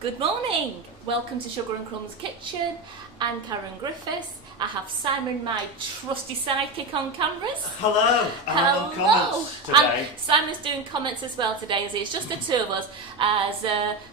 Good morning! Welcome to Sugar and Crumbs Kitchen. I'm Karen Griffiths. I have Simon, my trusty sidekick, on cameras. Hello! I'm on comments today. And Simon's doing comments as well today, as it's just the two of us, as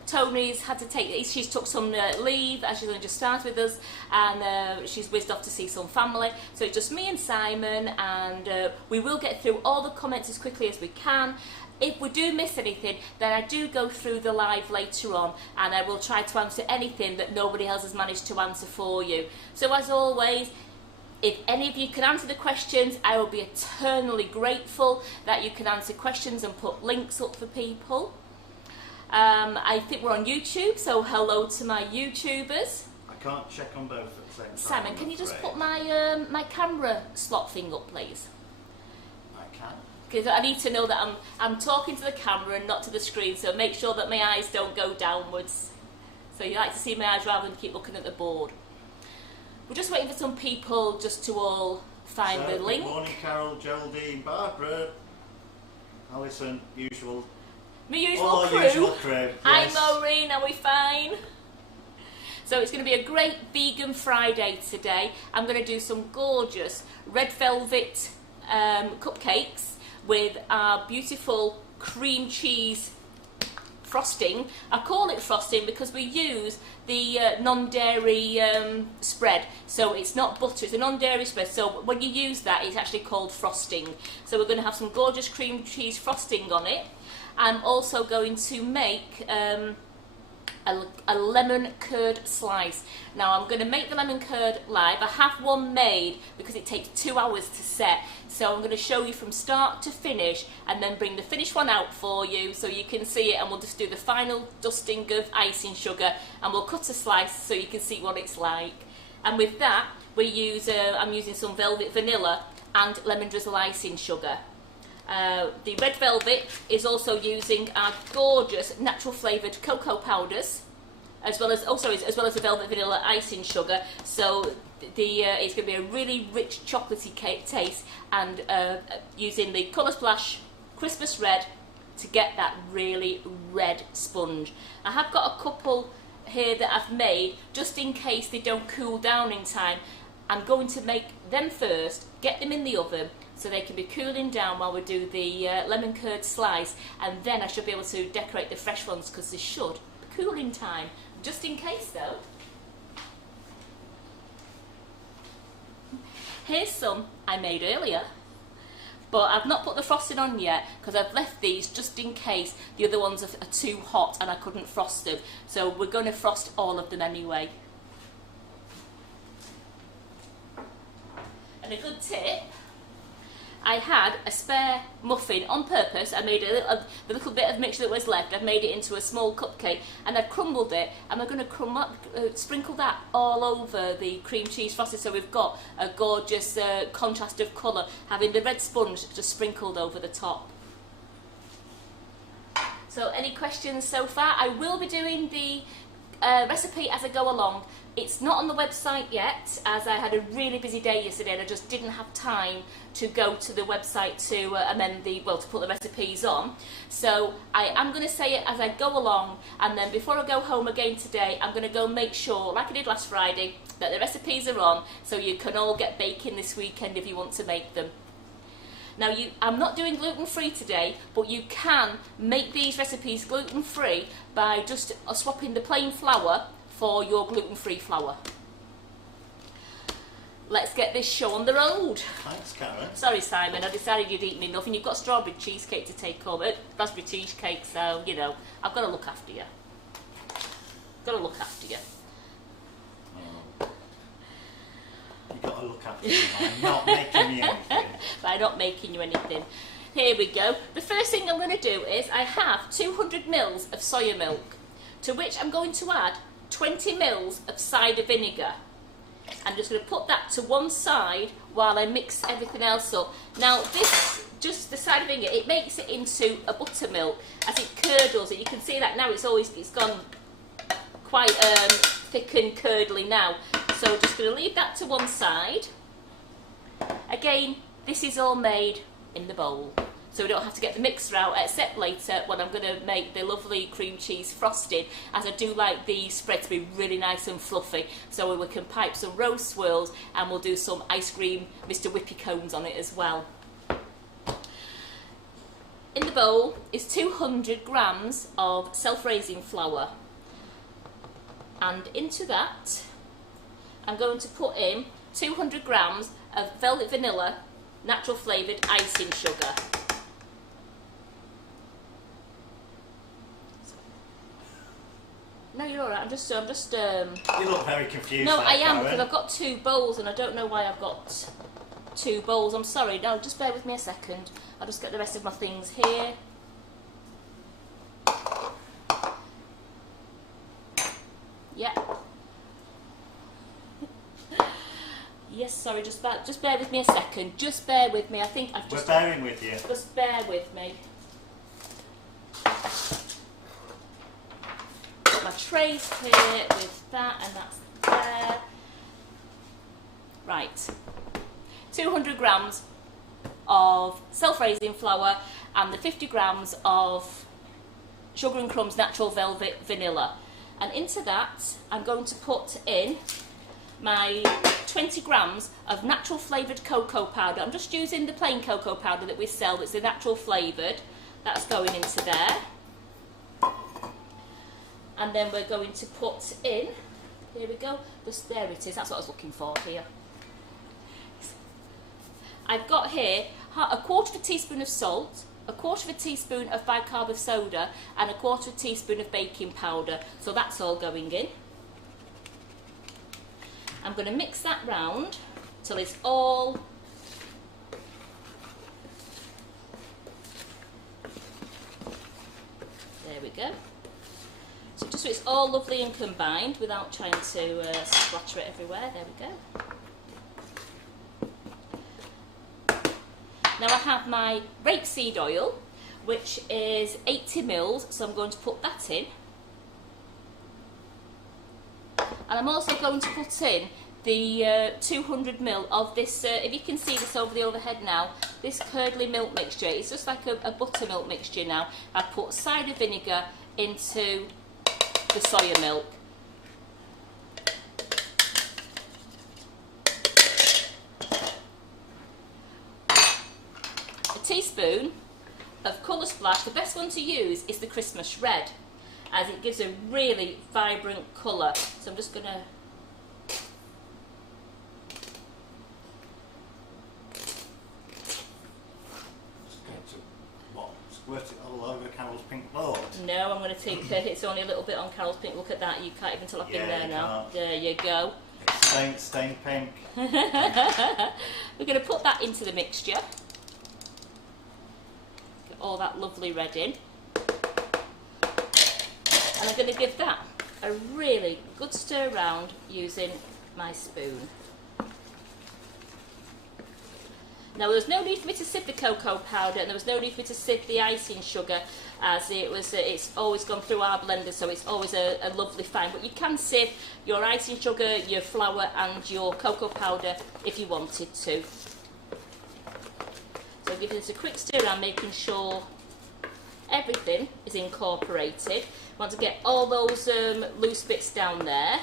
Tony's had to take, she's took some leave, as she's only just started with us, and she's whizzed off to see some family. So it's just me and Simon, and we will get through all the comments as quickly as we can. If we do miss anything, then I do go through the live later on, and I will try to answer anything that nobody else has managed to answer for you. So as always, if any of you can answer the questions, I will be eternally grateful that you can answer questions and put links up for people. I think we're on YouTube, so hello to my YouTubers. I can't check on both at the same time. Simon, can you just put my my camera slot thing up, please? I can. Because I need to know that I'm talking to the camera and not to the screen, so make sure that my eyes don't go downwards. So you like to see my eyes rather than keep looking at the board. We're just waiting for some people just to all find the link. Good morning, Carol, Geraldine, Barbara, Alison, usual. My usual all crew. Our usual crew. Yes. Hi Maureen, are we fine? So it's going to be a great vegan Friday today. I'm going to do some gorgeous red velvet cupcakes with our beautiful cream cheese frosting. I call it frosting because we use the non-dairy spread, so it's not butter, it's a non-dairy spread, so when you use that it's actually called frosting. So we're going to have some gorgeous cream cheese frosting on it. I'm also going to make a lemon curd slice. Now I'm going to make the lemon curd live. I have one made because it takes 2 hours to set, so I'm going to show you from start to finish and then bring the finished one out for you so you can see it, and we'll just do the final dusting of icing sugar and we'll cut a slice so you can see what it's like. And with that I'm using some velvet vanilla and lemon drizzle icing sugar. The red velvet is also using our gorgeous natural flavoured cocoa powders, as well as the velvet vanilla icing sugar. So it's going to be a really rich chocolatey cake taste, and using the Colour Splash Christmas Red to get that really red sponge. I have got a couple here that I've made just in case they don't cool down in time. I'm going to make them first, get them in the oven, so they can be cooling down while we do the lemon curd slice, and then I should be able to decorate the fresh ones because they should be cooling time. Just in case though, here's some I made earlier, but I've not put the frosting on yet because I've left these just in case the other ones are too hot and I couldn't frost them. So we're going to frost all of them anyway. And a good tip, I had a spare muffin on purpose. I made the little bit of mixture that was left, I've made it into a small cupcake, and I've crumbled it, and I'm going to sprinkle that all over the cream cheese frosting, so we've got a gorgeous contrast of colour, having the red sponge just sprinkled over the top. So any questions so far? I will be doing the recipe as I go along. It's not on the website yet, as I had a really busy day yesterday and I just didn't have time to go to the website to to put the recipes on. So I am going to say it as I go along, and then before I go home again today, I'm going to go make sure, like I did last Friday, that the recipes are on so you can all get baking this weekend if you want to make them. Now I'm not doing gluten-free today, but you can make these recipes gluten-free by just swapping the plain flour for your gluten-free flour. Let's get this show on the road. Thanks, Karen. Sorry, Simon, I decided you'd eaten enough, and you've got strawberry cheesecake to take home. Raspberry cheesecake, so, you know, I've got to look after you. Got to look after you. Oh. You've got to look after me by not making me anything. By not making you anything. Here we go. The first thing I'm going to do is I have 200 mils of soya milk, to which I'm going to add 20 mils of cider vinegar. I'm just going to put that to one side while I mix everything else up. Now this, just the cider vinegar, it makes it into a buttermilk as it curdles it. You can see that now it's gone quite thick and curdly now. So I'm just going to leave that to one side. Again, this is all made in the bowl. so we don't have to get the mixer out, except later when I'm going to make the lovely cream cheese frosting, as I do like the spread to be really nice and fluffy. So we can pipe some rose swirls and we'll do some ice cream Mr. Whippy cones on it as well. In the bowl is 200 grams of self-raising flour, and into that I'm going to put in 200 grams of velvet vanilla natural flavoured icing sugar. No, you're alright. I'm just. You look very confused. No, there, I am, Karen. because I've got 2 bowls and I don't know why I've got 2 bowls. I'm sorry. No, just bear with me a second. I'll just get the rest of my things here. Yeah. Yes, sorry. Just bear with me a second. Just bear with me. I think I've just. We're bearing with you. Just bear with me. My trays here with that, and that's there. Right, 200 grams of self-raising flour and the 50 grams of Sugar and Crumbs natural velvet vanilla, and into that I'm going to put in my 20 grams of natural flavoured cocoa powder. I'm just using the plain cocoa powder that we sell, that's the natural flavoured. That's going into there. And then we're going to put in, here we go, just there it is, that's what I was looking for here. I've got here a quarter of a teaspoon of salt, a quarter of a teaspoon of bicarb of soda, and a quarter of a teaspoon of baking powder. So that's all going in. I'm going to mix that round till it's all there we go. So just so it's all lovely and combined without trying to splatter it everywhere. There we go. Now I have my rapeseed oil, which is 80 mils, so I'm going to put that in. And I'm also going to put in the 200 ml of this, if you can see this over the overhead now, this curdly milk mixture. It's just like a buttermilk mixture now. I've put cider vinegar into the soya milk. A teaspoon of colour splash. The best one to use is the Christmas red, as it gives a really vibrant colour. So I'm just going to squirt it all over Carol's pink board. No, I'm going to take it's only a little bit on Carol's pink. Look at that, you can't even tell I've been there now. Can't. There you go. It's stained pink. We're going to put that into the mixture. Get all that lovely red in. And I'm going to give that a really good stir around using my spoon. Now there's no need for me to sieve the cocoa powder, and there was no need for me to sieve the icing sugar, as it's always gone through our blender, so it's always a lovely fine. But you can sieve your icing sugar, your flour and your cocoa powder if you wanted to. So give this a quick stir around, making sure everything is incorporated. Want to get all those loose bits down there.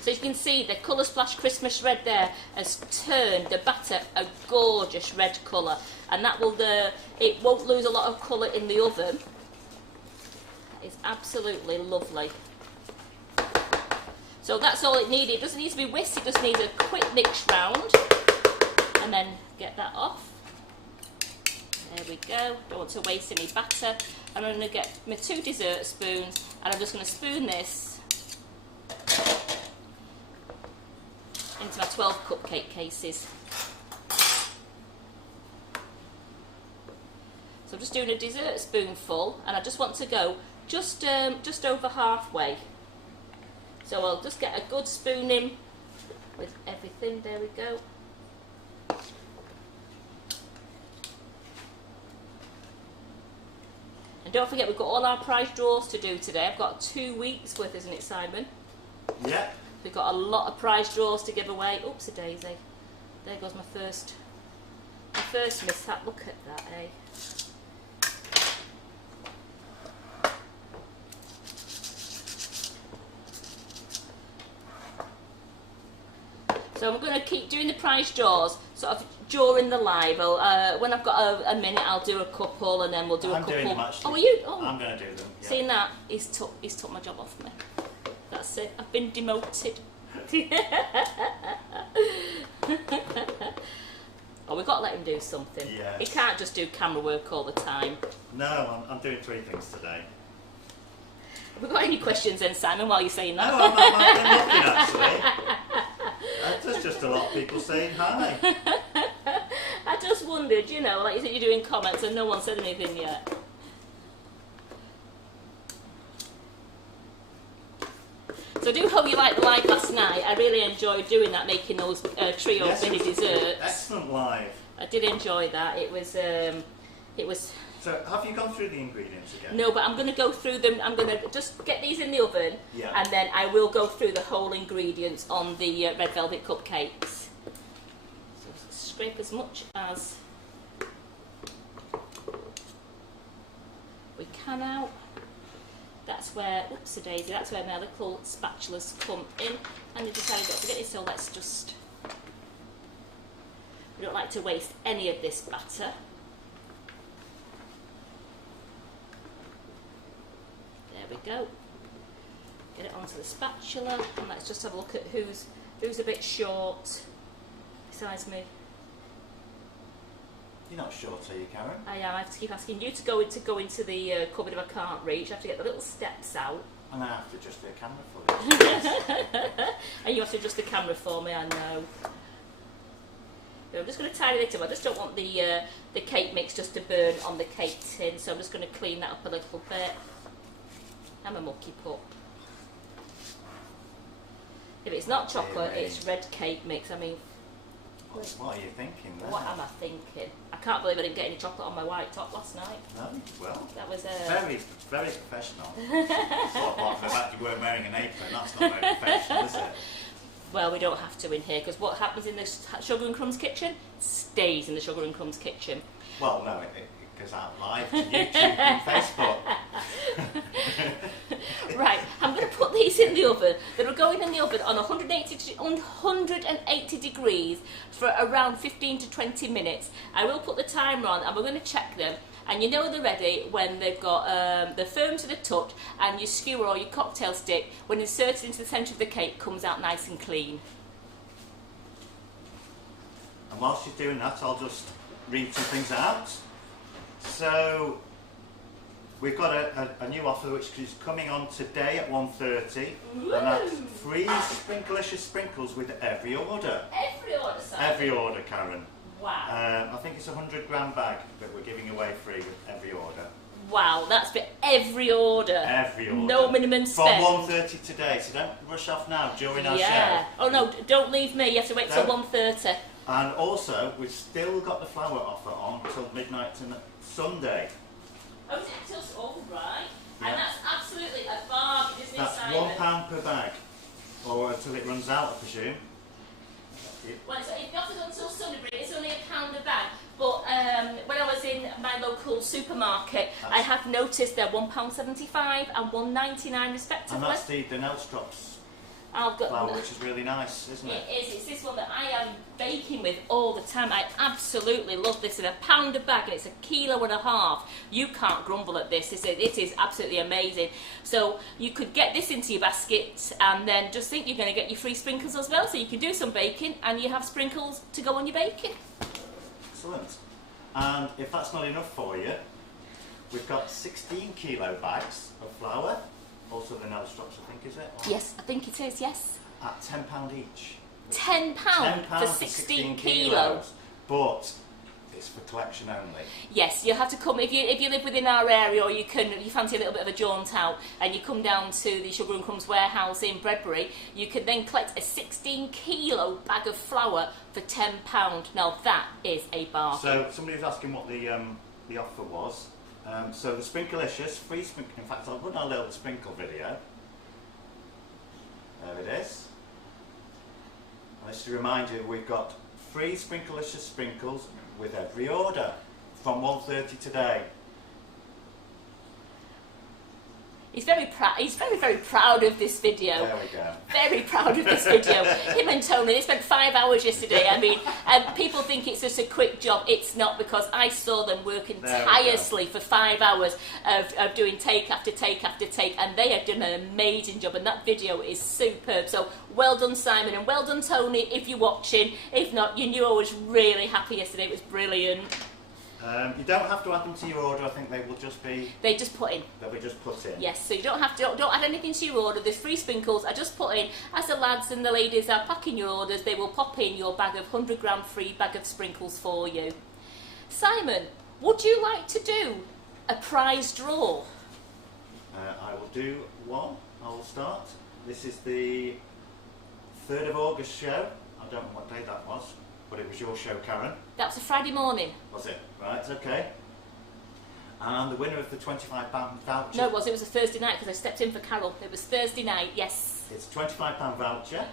So you can see the Colour Splash Christmas Red there has turned the batter a gorgeous red colour, and that will it won't lose a lot of colour in the oven. It's absolutely lovely. So that's all it needed. It doesn't need to be whisked, it just needs a quick mix round, and then get that off. There we go. Don't want to waste any batter. I'm going to get my 2 dessert spoons, and I'm just going to spoon this into my 12 cupcake cases. So I'm just doing a dessert spoonful, and I just want to go just over halfway. So I'll just get a good spoon in with everything. There we go. And don't forget, we've got all our prize draws to do today. I've got 2 weeks worth, isn't it, Simon? Yeah. We've got a lot of prize draws to give away. Oops, a daisy. There goes my first My first mishap, look at that, eh? So I'm going to keep doing the prize draws sort of during the live. When I've got a minute, I'll do a couple, and then we'll do a couple. I'm doing them actually. Oh, are you? Oh. I'm going to do them. Yeah. Seeing that, he's took my job off me. That's it. I've been demoted. Oh, we've got to let him do something. Yeah. He can't just do camera work all the time. No, I'm doing 3 things today. Have we got any questions then, Simon, while you're saying that? No, I'm looking actually. There's just a lot of people saying hi. I just wondered, you know, like you said, you're doing comments and no one said anything yet. So I do hope you liked the live last night. I really enjoyed doing that, making those trio mini desserts. Excellent live. I did enjoy that. It was. So have you gone through the ingredients again? No, but I'm going to go through them. I'm going to just get these in the oven, and then I will go through the whole ingredients on the red velvet cupcakes. So scrape as much as we can out. That's where, oopsie-daisy, that's where my little spatulas come in, and I decided not to get this, so let's just, we don't like to waste any of this batter. There we go. Get it onto the spatula, and let's just have a look at who's a bit short besides me. You're not short, are you, Karen? I am. I have to keep asking you to go into the cupboard if I can't reach. I have to get the little steps out. And I have to adjust the camera for you. And you have to adjust the camera for me, I know. So I'm just going to tidy it up. I just don't want the cake mix just to burn on the cake tin, so I'm just going to clean that up a little bit. I'm a mucky pup. If it's not chocolate, it's red cake mix. I mean, what are you thinking there? What am I thinking? I can't believe I didn't get any chocolate on my white top last night. No, well, that was very, very professional. Apart from the fact you weren't wearing an apron, that's not very professional, is it? Well, we don't have to in here, because what happens in the Sugar and Crumbs kitchen stays in the Sugar and Crumbs kitchen. Well, no, it goes out live to YouTube and Facebook. Right, I'm going to put these in the oven. They're going in the oven on 180 degrees for around 15 to 20 minutes. I will put the timer on, and we're going to check them. And you know they're ready when they've got they're firm to the touch, and your skewer or your cocktail stick, when inserted into the centre of the cake, comes out nice and clean. And whilst you're doing that, I'll just read some things out. So we've got a new offer which is coming on today at 1:30, and that's free Sprinklicious sprinkles with every order. Every order, Simon? Every order, Karen. Wow. I think it's a 100-gram bag that we're giving away free with every order. Wow, that's for every order. Every order. No minimum spend. From 1:30 today, so don't rush off now during our show. Oh no, don't leave me. You have to wait till 1:30. And also, we've still got the flour offer on till midnight tonight. Sunday. Oh, is it till? Oh, right. Yeah. And that's absolutely a bargain, isn't it, That's Simon? £1 per bag, or until it runs out, I presume. Well, it's offered until Sunday, but it's only £1 a bag. But when I was in my local supermarket, I have noticed they're £1.75 and £1.99 respectively. And that's the Nose Drops flour, which is really nice, isn't it? It is. It's this one that I am baking with all the time. I absolutely love this. It's £1 a bag and it's 1.5 kilos. You can't grumble at this. It is absolutely amazing. So you could get this into your basket and then just think you're going to get your free sprinkles as well. So you can do some baking and you have sprinkles to go on your baking. Excellent. And if that's not enough for you, we've got 16 kilo bags of flour. Also the Nose Drops, I think, is it? Or Yes, I think it is, yes. At £10 each. £10 for 16 kilos. But it's for collection only. Yes, you'll have to come, if you live within our area, or you fancy a little bit of a jaunt out and you come down to the Sugar and Crumbs warehouse in Bredbury, you can then collect a 16 kilo bag of flour for £10. Now that is a bargain. So somebody was asking what the offer was. So the Sprinklicious, free sprinkle, in fact I'll run our little sprinkle video. There it is. And just to remind you, we've got free Sprinklicious sprinkles with every order from 1:30 today. He's very proud. He's very, very proud of this video. There we go. Very proud of this video. Him and Tony, they spent 5 hours yesterday. I mean, and people think it's just a quick job. It's not, because I saw them working tirelessly for 5 hours of doing take after take after take, and they have done an amazing job, and that video is superb. So well done, Simon, and well done, Tony, if you're watching. If not, you knew I was really happy yesterday. It was brilliant. You don't have to add them to your order. I think they will just be... They just put in. They'll be just put in. Yes, so you don't have to, don't add anything to your order. There's free sprinkles. I just put in, as the lads and the ladies are packing your orders, they will pop in your bag of 100 gram free bag of sprinkles for you. Simon, would you like to do a prize draw? I will do one. I will start. This is the 3rd of August show. I don't know what day that was, but it was your show, Karen. That was a Friday morning. Was it? Right, okay. And the winner of the £25 voucher... No, it was a Thursday night, because I stepped in for Carol. It was Thursday night, yes. It's a £25 voucher,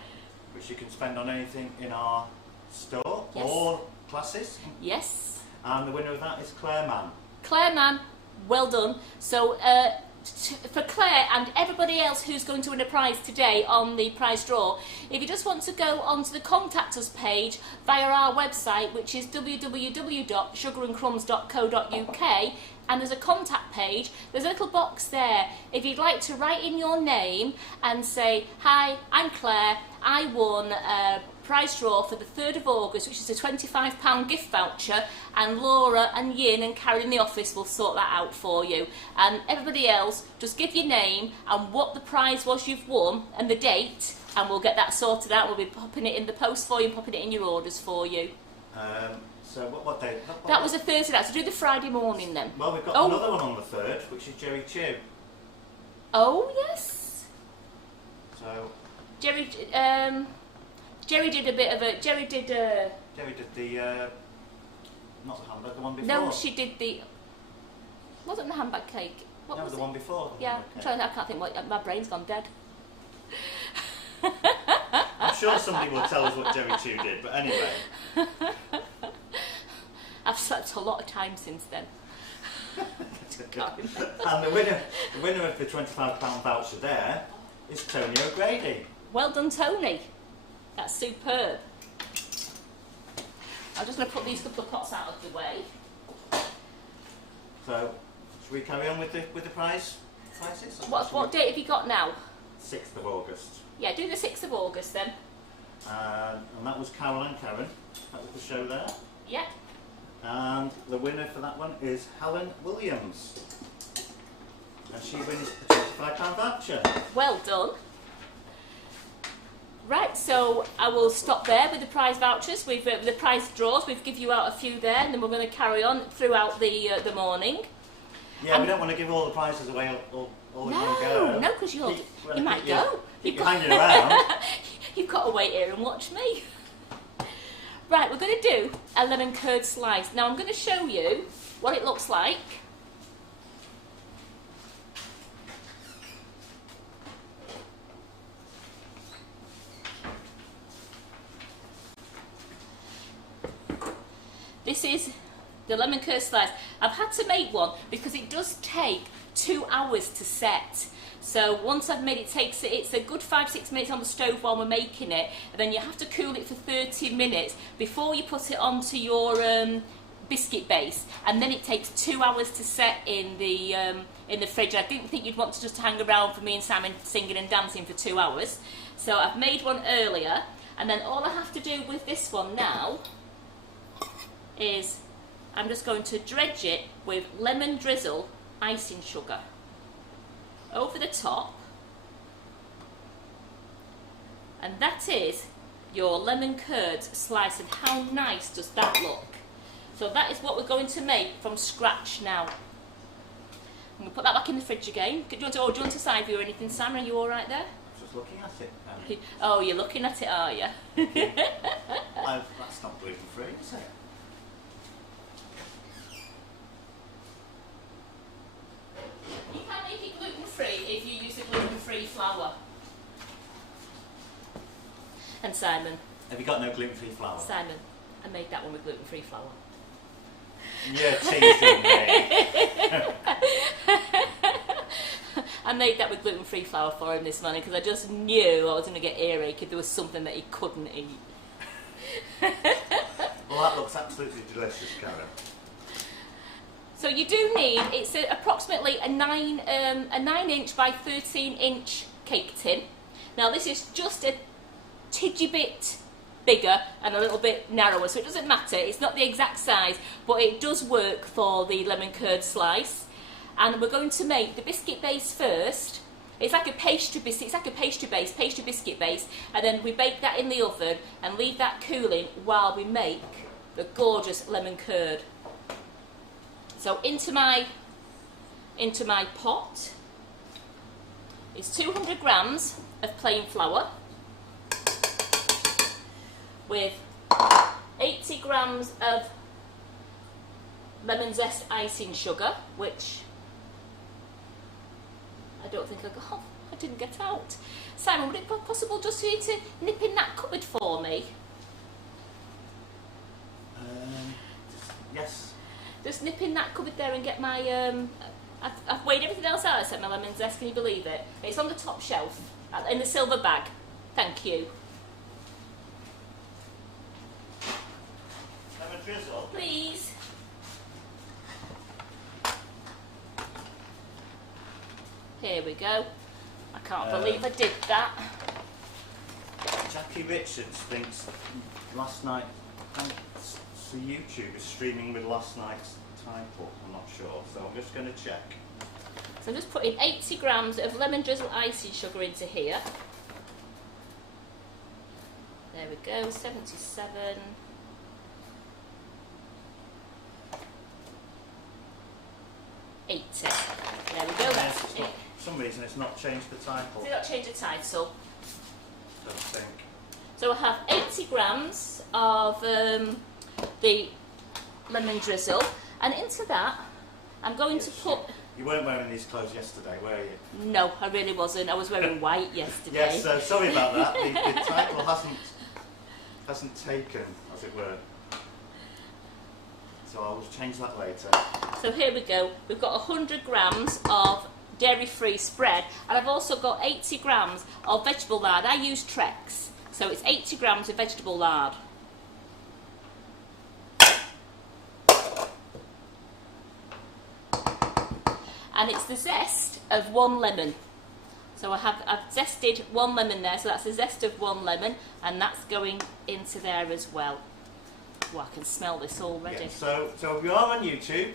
which you can spend on anything in our store, Yes. or classes. Yes. And the winner of that is Claire Mann. Claire Mann, well done. So, for Claire and everybody else who's going to win a prize today on the prize draw, if you just want to go onto the contact us page via our website, which is www.sugarandcrumbs.co.uk, and there's a contact page, there's a little box there. If you'd like to write in your name and say, hi, I'm Claire, I won a prize draw for the 3rd of August, which is a £25 gift voucher, and Laura and Yin and Karen in the office will sort that out for you. And everybody else, just give your name and what the prize was you've won and the date, and we'll get that sorted out. We'll be popping it in the post for you and popping it in your orders for you. So what day? That was a Thursday night, so do the Friday morning then. Well, we've got another one on the 3rd, which is Jerry Chew. Oh, yes. So... Jerry did a bit of a... Jerry did the... not the handbag, the one before. No, she did the... Wasn't the handbag cake? What no, was the it? one before. Yeah, I can't think what... My brain's gone dead. I'm sure somebody will tell us what Jerry Chew did, but anyway. I've slept a lot of time since then. And the winner of the £25 voucher there is Tony O'Grady. Well done, Tony. That's superb. I'm just going to put these couple of pots out of the way. So, should we carry on with the prices? What date have you got now? 6th of August. Yeah, do the 6th of August then. And that was Carol and Karen. That was the show there. Yeah. And the winner for that one is Helen Williams. And she wins the £25 voucher. Well done. Right, so I will stop there with the prize vouchers. We've the prize draws. We've give you out a few there, and then we're going to carry on throughout the morning. Yeah, we don't want to give all the prizes away all in one go. No, because you might go. Keep you hanging around. You've got to wait here and watch me. Right, we're going to do a lemon curd slice. Now I'm going to show you what it looks like. This is the lemon curd slice. I've had to make one because it does take 2 hours to set. So once I've made it, it's a good 5-6 minutes on the stove while we're making it, and then you have to cool it for 30 minutes before you put it onto your biscuit base, and then it takes 2 hours to set in the fridge. I didn't think you'd want to just hang around for me and Simon singing and dancing for 2 hours, so I've made one earlier, and then all I have to do with this one now is I'm just going to dredge it with lemon drizzle icing sugar over the top, and that is your lemon curd slice. And how nice does that look? So that is what we're going to make from scratch now. I'm going to put that back in the fridge again. Do you want to side view or anything, Sam? Are you all right there? Just looking at it. Oh, you're looking at it, are you? That's not gluten-free, is it? You can make it gluten-free if you use a gluten-free flour. And Simon. Have you got no gluten-free flour? Simon, I made that one with gluten-free flour. You're teasing me. I made that with gluten-free flour for him this morning because I just knew I was going to get earache if there was something that he couldn't eat. Well, that looks absolutely delicious, Karen. So you do need, it's approximately a 9-inch by 13-inch cake tin. Now this is just a tidgy bit bigger and a little bit narrower, so it doesn't matter, it's not the exact size, but it does work for the lemon curd slice. And we're going to make the biscuit base first. It's like a pastry biscuit, it's like a pastry biscuit base, and then we bake that in the oven and leave that cooling while we make the gorgeous lemon curd. So into my pot is 200 grams of plain flour with 80 grams of lemon zest icing sugar, which I don't think I didn't get out. Simon, would it be possible just for you to nip in that cupboard for me? Yes. Just nip in that cupboard there and get my, I've weighed everything else out except my lemon zest, can you believe it? It's on the top shelf, in the silver bag. Thank you. Lemon drizzle? Please. Here we go. I can't believe I did that. Jackie Richards thinks last night, so YouTube is streaming with last night's title, I'm not sure, so I'm just going to check. So I'm just putting 80 grams of lemon drizzle icing sugar into here. There we go, 77. 80. There we go, that's it. For some reason it's not changed the title. Did not change the title. Don't think. So I have 80 grams of the lemon drizzle, and into that I'm going to put... You weren't wearing these clothes yesterday, were you? No, I really wasn't. I was wearing white yesterday. Yes, so sorry about that. The title hasn't taken, as it were. So I will change that later. So here we go. We've got 100 grams of dairy-free spread, and I've also got 80 grams of vegetable lard. I use Trex, so it's 80 grams of vegetable lard. And it's the zest of 1 lemon. So I've zested 1 lemon there, so that's the zest of 1 lemon, and that's going into there as well. Oh, I can smell this already. Yeah, so we are on YouTube,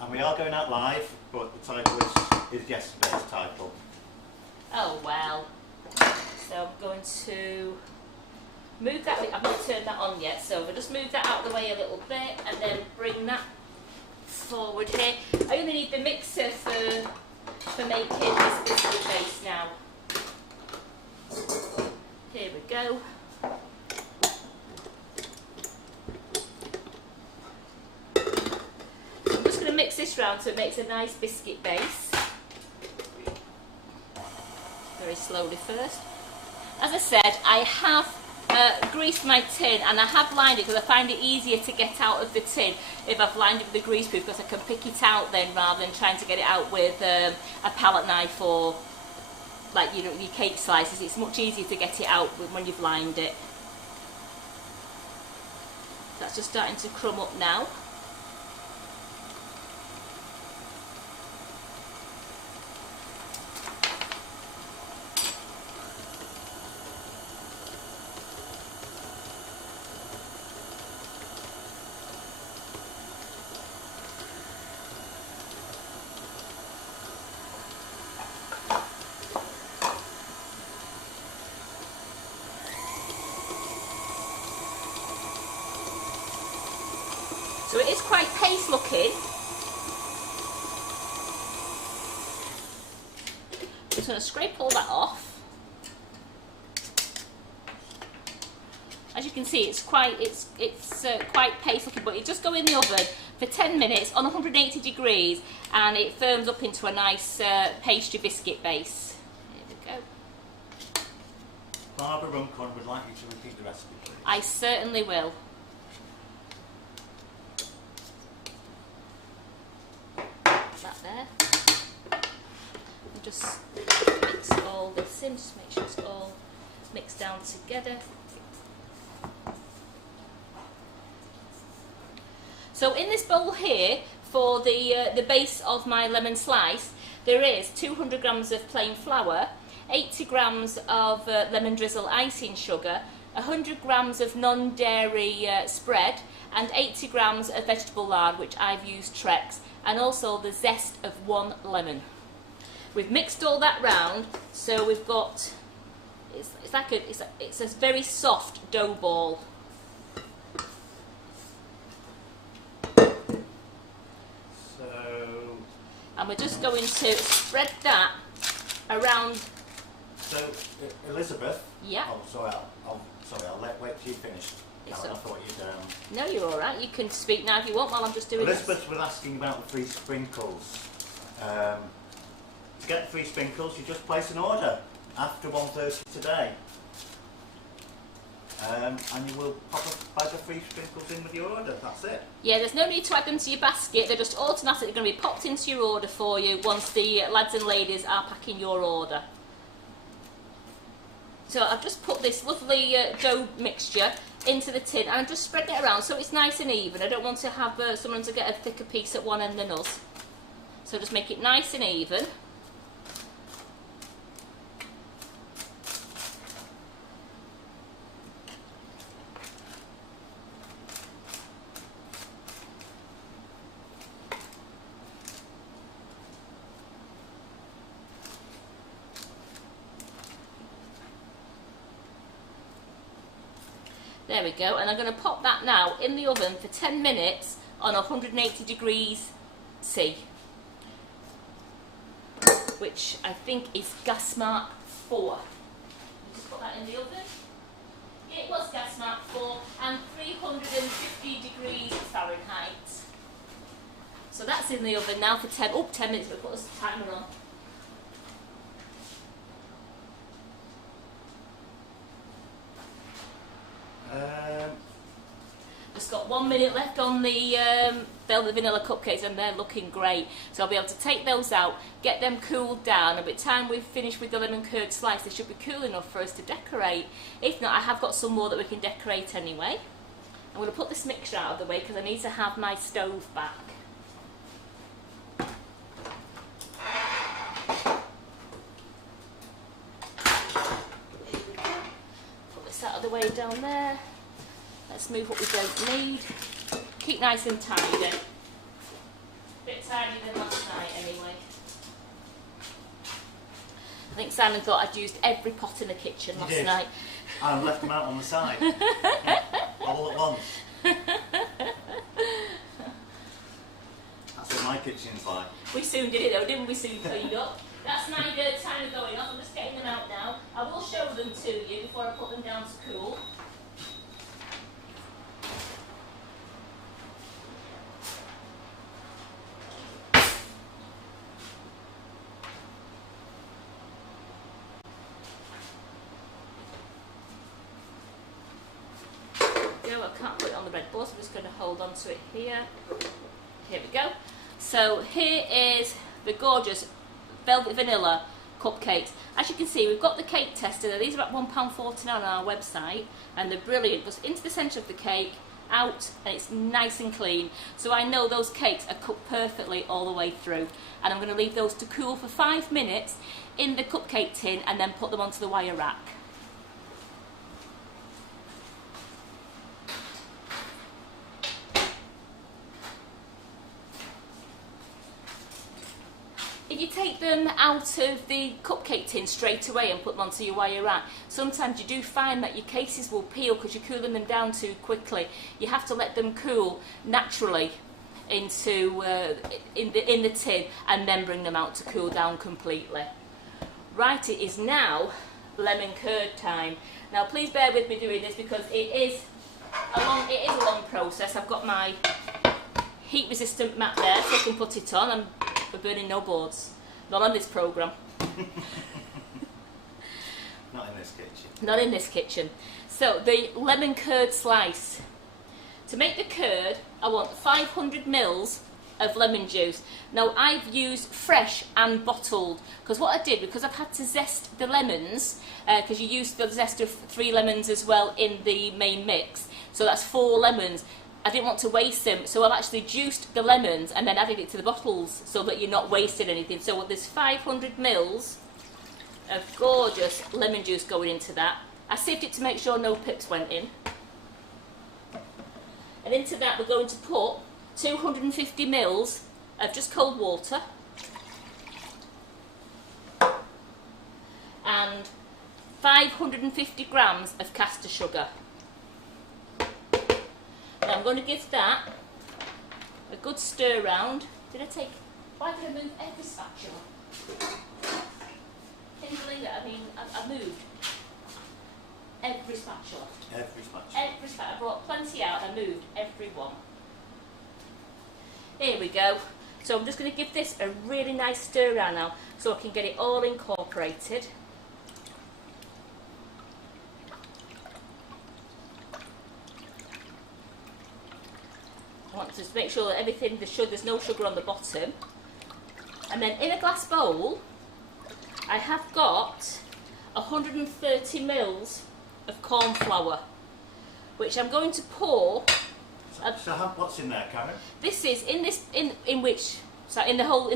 and we are going out live, but the title is yesterday's title. Oh well. So I'm going to move that, I've not turned that on yet, so I'll just move that out of the way a little bit and then bring that forward here. I only need the mixer for making this biscuit base now. Here we go. I'm just going to mix this round so it makes a nice biscuit base. Very slowly first. As I said, I have greased my tin, and I have lined it because I find it easier to get out of the tin if I've lined it with the grease proof, because I can pick it out then rather than trying to get it out with a palette knife or like your cake slices. It's much easier to get it out when you've lined it. That's just starting to crumb up now. So it is quite paste looking. I'm just going to scrape all that off. As you can see, it's quite paste looking, but it just go in the oven for 10 minutes on 180 degrees, and it firms up into a nice pastry biscuit base. Here we go. Barbara Runcorn would like you to repeat the recipe, please. I certainly will. that there. And just mix all this in, just make sure it's all mixed down together. So in this bowl here, for the base of my lemon slice, there is 200 grams of plain flour, 80 grams of lemon drizzle icing sugar, 100 grams of non-dairy spread, and 80 grams of vegetable lard, which I've used Trex, and also the zest of 1 lemon. We've mixed all that round, so we've got, it's a very soft dough ball. And we're just going to spread that around. So, Elizabeth. Yeah. Oh, sorry. I'll wait till you finish. I thought you'd. No, you're all right. You can speak now if you want while I'm just doing Elizabeth this. was asking about the free sprinkles. To get the free sprinkles, you just place an order after 1:30 today. And you will pop the free sprinkles in with your order, that's it. Yeah, there's no need to add them to your basket, they're just automatically going to be popped into your order for you once the lads and ladies are packing your order. So I've just put this lovely dough mixture into the tin and I'm just spreading it around so it's nice and even. I don't want to have someone to get a thicker piece at one end than us. So just make it nice and even. There we go, and I'm going to pop that now in the oven for 10 minutes on 180 degrees C, which I think is gas mark 4. Just put that in the oven. It was gas mark 4 and 350 degrees Fahrenheit. So that's in the oven now for 10 minutes. We'll put this timer on. Just got 1 minute left on the Velvet Vanilla Cupcakes and they're looking great. So I'll be able to take those out, get them cooled down, and by the time we've finished with the lemon curd slice they should be cool enough for us to decorate. If not, I have got some more that we can decorate anyway. I'm going to put this mixture out of the way because I need to have my stove back. Put this out of the way down there. Let's move what we don't need. Keep nice and tidy. Bit tidier than last night anyway. I think Simon thought I'd used every pot in the kitchen last night. I left them out on the side. All at once. That's what my kitchen's like. We soon did it though, didn't we? Soon cleaned up. That's my timer going off. I'm just getting them out now. I will show them to you before I put them down to cool. I can't put it on the red board, so I'm just going to hold on to it here. Here we go. So here is the gorgeous Velvet Vanilla Cupcakes. As you can see, we've got the cake tester there. These are at £1.49 on our website, and they're brilliant. Just into the centre of the cake, out, and it's nice and clean. So I know those cakes are cooked perfectly all the way through. And I'm going to leave those to cool for 5 minutes in the cupcake tin, and then put them onto the wire rack. If you take them out of the cupcake tin straight away and put them onto your wire rack, sometimes you do find that your cases will peel because you're cooling them down too quickly. You have to let them cool naturally into in the tin and then bring them out to cool down completely. Right, it is now lemon curd time. Now please bear with me doing this because it is a long process. I've got my heat resistant mat there so I can put it on. And we're burning no boards. Not on this programme. Not in this kitchen. Not in this kitchen. So the lemon curd slice. To make the curd, I want 500 ml of lemon juice. Now I've used fresh and bottled, because what I did, because I've had to zest the lemons, because you use the zest of 3 lemons as well in the main mix, so that's 4 lemons. I didn't want to waste them, so I've actually juiced the lemons and then added it to the bottles so that you're not wasting anything. So there's 500 mils of gorgeous lemon juice going into that. I sieved it to make sure no pips went in. And into that we're going to put 250 mils of just cold water and 550 grams of caster sugar. Now I'm going to give that a good stir round. Why did I move every spatula? Can you believe that? I mean, I moved every spatula. Every spatula. Every spatula. I brought plenty out and I moved every one. Here we go. So I'm just going to give this a really nice stir round now so I can get it all incorporated. I want to just make sure that everything, there's no sugar on the bottom. And then in a glass bowl, I have got 130 mils of corn flour, which I'm going to pour. So what's in there, Karen? This is in the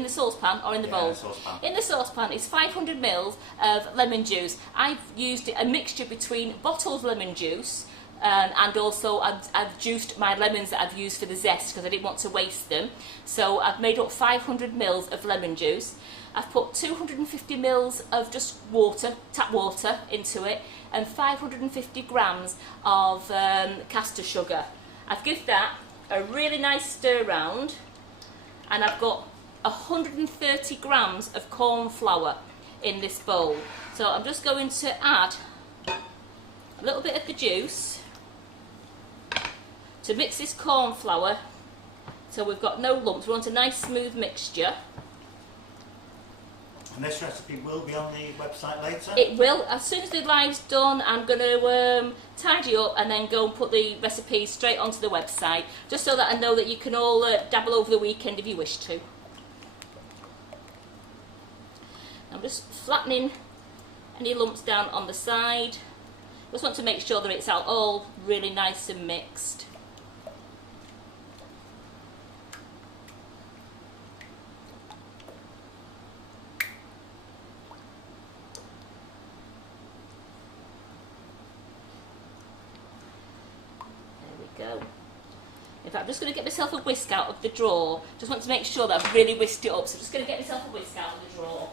saucepan or in the bowl. In the saucepan is 500 mils of lemon juice. I've used a mixture between bottled lemon juice. And also I've juiced my lemons that I've used for the zest because I didn't want to waste them. So I've made up 500 mils of lemon juice. I've put 250 mils of just water, tap water, into it, and 550 grams of caster sugar. I've given that a really nice stir round, and I've got 130 grams of corn flour in this bowl. So I'm just going to add a little bit of the juice to mix this corn flour so we've got no lumps. We want a nice smooth mixture. And this recipe will be on the website later? It will. As soon as the live's done, I'm going to tidy up and then go and put the recipe straight onto the website, just so that I know that you can all dabble over the weekend if you wish to. I'm just flattening any lumps down on the side. Just want to make sure that it's all really nice and mixed. There we go. In fact, I'm just going to get myself a whisk out of the drawer. Just want to make sure that I've really whisked it up. So I'm just going to get myself a whisk out of the drawer.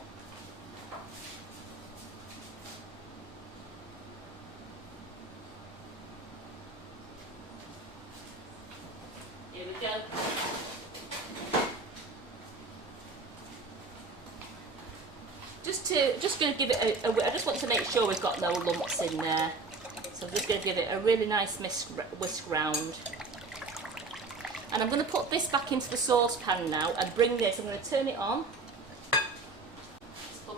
Here we go. Just going to give it I just want to make sure we've got no lumps in there. So I'm just going to give it a really nice whisk round. And I'm going to put this back into the saucepan now and bring this. I'm going to turn it on.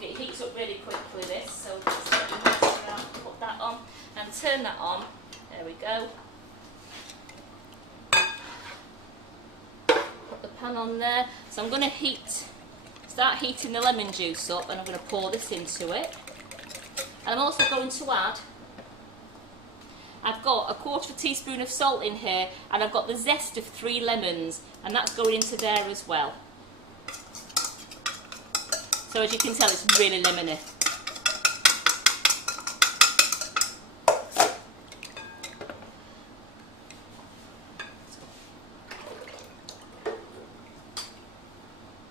It heats up really quickly, this. So just put that on and turn that on. There we go. Put the pan on there. So I'm going to start heating the lemon juice up, and I'm going to pour this into it. And I'm also going to add, I've got a 1/4 teaspoon of salt in here, and I've got the zest of 3 lemons, and that's going into there as well. So as you can tell, it's really lemony.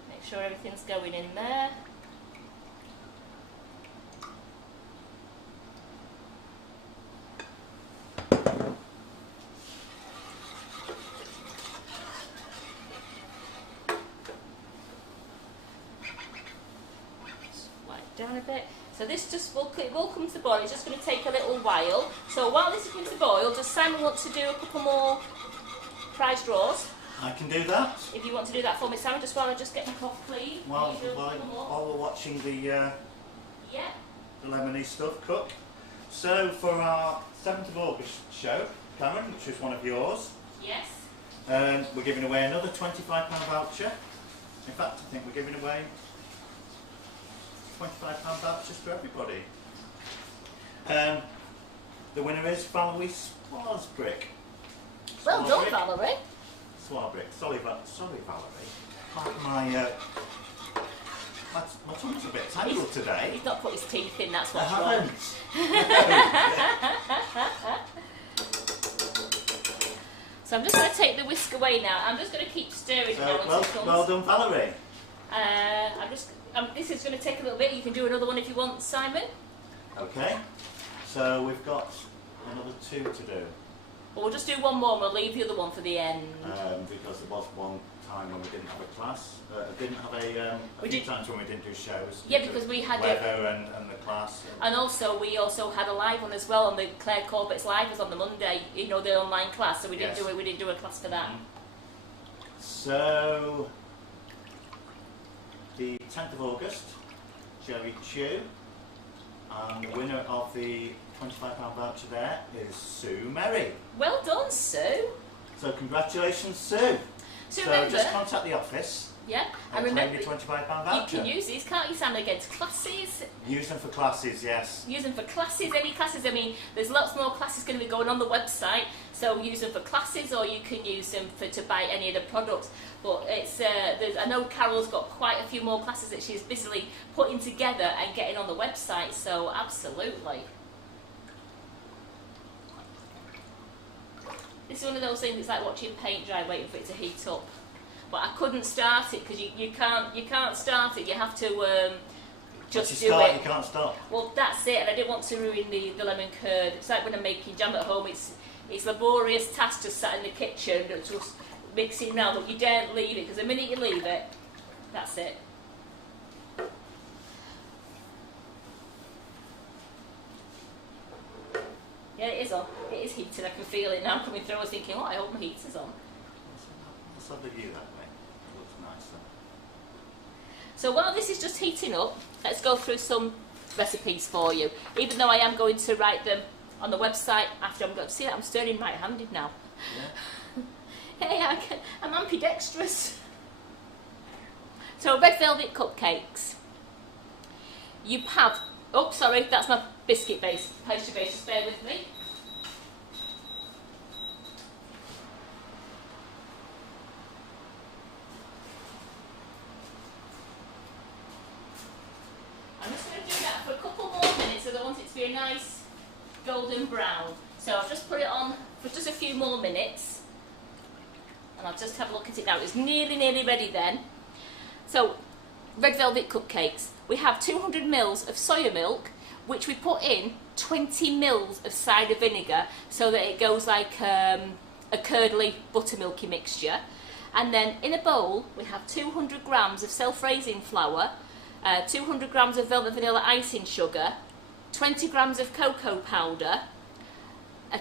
Make sure everything's going in there. Down a bit. So this it will come to boil. It's just going to take a little while. So while this is coming to boil, does Simon want to do a couple more prize draws? I can do that. If you want to do that for me, Simon, just while I just get my cough clean. While we're watching the lemony stuff cook. So for our 7th of August show, Cameron, which is one of yours, yes, we're giving away another £25 voucher In fact, I think we're giving away £25 vouchers to everybody. The winner is Valerie Swarsbrick. Well done, Valerie. Swarbrick. Sorry, Valerie. My tongue's a bit tangled today. He's not put his teeth in, that's I what's wrong. haven't. So I'm just going to take the whisk away now. I'm just going to keep stirring now until it comes. Well done, Valerie. This is going to take a little bit. You can do another one if you want, Simon. Okay. So we've got another 2 to do. Well, we'll just do one more and we'll leave the other one for the end. Because there was one time when we didn't have a class. Didn't have a few times when we didn't do shows. Yeah, because we had weather and the class. And also, we also had a live one as well, and the Claire Corbett's live was on the Monday. You know, the online class. So we didn't do it. We didn't do a class for that. So the 10th of August, Jerry Chew, and the winner of the £25 voucher there is Sue Merry. Well done, Sue. So congratulations, Sue. So remember, just contact the office. Yeah, and remember your £25 voucher. You can use these, can't you, Sam, against classes? Use them for classes, yes. Use them for classes, any classes. I mean, there's lots more classes going to be going on the website, so use them for classes, or you can use them to buy any of the products. But it's I know Carol's got quite a few more classes that she's busily putting together and getting on the website, so absolutely. This is one of those things that's like watching paint dry, waiting for it to heat up. But I couldn't start it because you can't start it. You have to just do it. You can't stop. Well, that's it. And I didn't want to ruin the lemon curd. It's like when I'm making jam at home. It's laborious task just sat in the kitchen just mixing now. But you daren't leave it because the minute you leave it, that's it. Yeah, it is on. It is heated. I can feel it now coming through. I was thinking, oh, I hope my heater's on. Let's have the view that way. It looks nicer. So while this is just heating up, let's go through some recipes for you. Even though I am going to write them on the website after I'm going to see that I'm stirring right-handed now. Yeah. Hey, I'm ambidextrous. So red velvet cupcakes. You have. Oh, sorry, that's my biscuit base. Pastry base. Just bear with me. I'm just going to do that for a couple more minutes because I want it to be a nice golden brown. So I've just put it on for just a few more minutes. And I'll just have a look at it now. It's nearly ready then. So, red velvet cupcakes. We have 200 mils of soya milk, which we put in 20 mils of cider vinegar so that it goes like a curdly buttermilky mixture. And then in a bowl, we have 200 grams of self-raising flour, 200 grams of velvet vanilla icing sugar, 20 grams of cocoa powder, a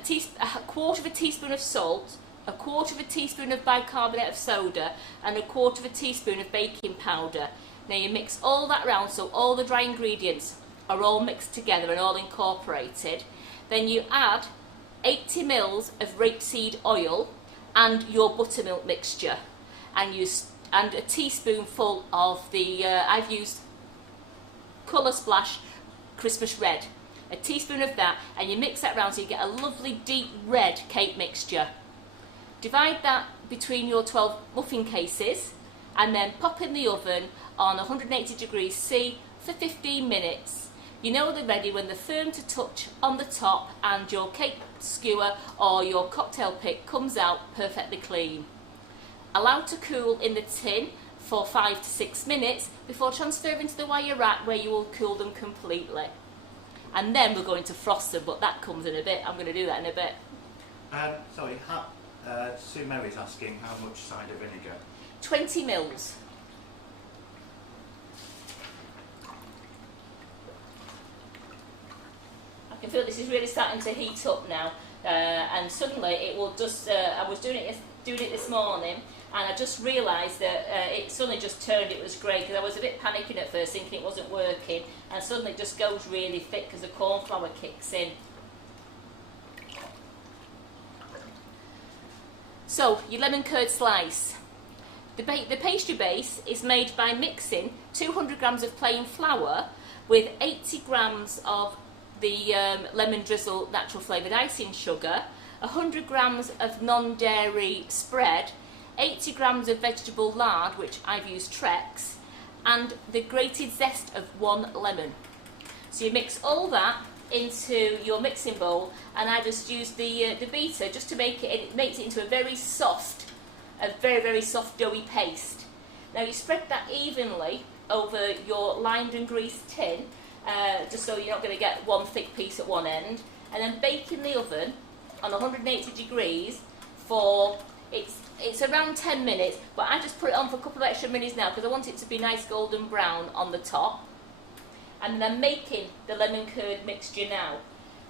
quarter of a teaspoon of salt, a quarter of a teaspoon of bicarbonate of soda, and a quarter of a teaspoon of baking powder. Now you mix all that round so all the dry ingredients are all mixed together and all incorporated. Then you add 80 mils of rapeseed oil and your buttermilk mixture, and a teaspoonful of the I've used Colour Splash Christmas Red, a teaspoon of that, and you mix that round so you get a lovely deep red cake mixture. Divide that between your 12 muffin cases and then pop in the oven on 180 degrees C for 15 minutes. You know they're ready when they're firm to touch on the top and your cake skewer or your cocktail pick comes out perfectly clean. Allow to cool in the tin for 5 to 6 minutes before transferring to the wire rack where you will cool them completely. And then we're going to frost them, but that comes in a bit. I'm going to do that in a bit. Sorry, Sue Mary's asking how much cider vinegar? 20 mils. I can feel this is really starting to heat up now, and suddenly it will just. I was doing it this morning, and I just realised that it suddenly just turned. It was great because I was a bit panicking at first, thinking it wasn't working, and suddenly it just goes really thick because the corn flour kicks in. So your lemon curd slice. The pastry base is made by mixing 200 grams of plain flour with 80 grams of the lemon drizzle natural flavoured icing sugar, 100 grams of non-dairy spread, 80 grams of vegetable lard, which I've used Trex, and the grated zest of 1 lemon. So you mix all that into your mixing bowl, and I just use the beater just to make it makes it into a very very soft doughy paste. Now you spread that evenly over your lined and greased tin, just so you're not going to get one thick piece at one end, and then bake in the oven on 180 degrees for it's around 10 minutes, but I just put it on for a couple of extra minutes now because I want it to be nice golden brown on the top. And then I'm making the lemon curd mixture now,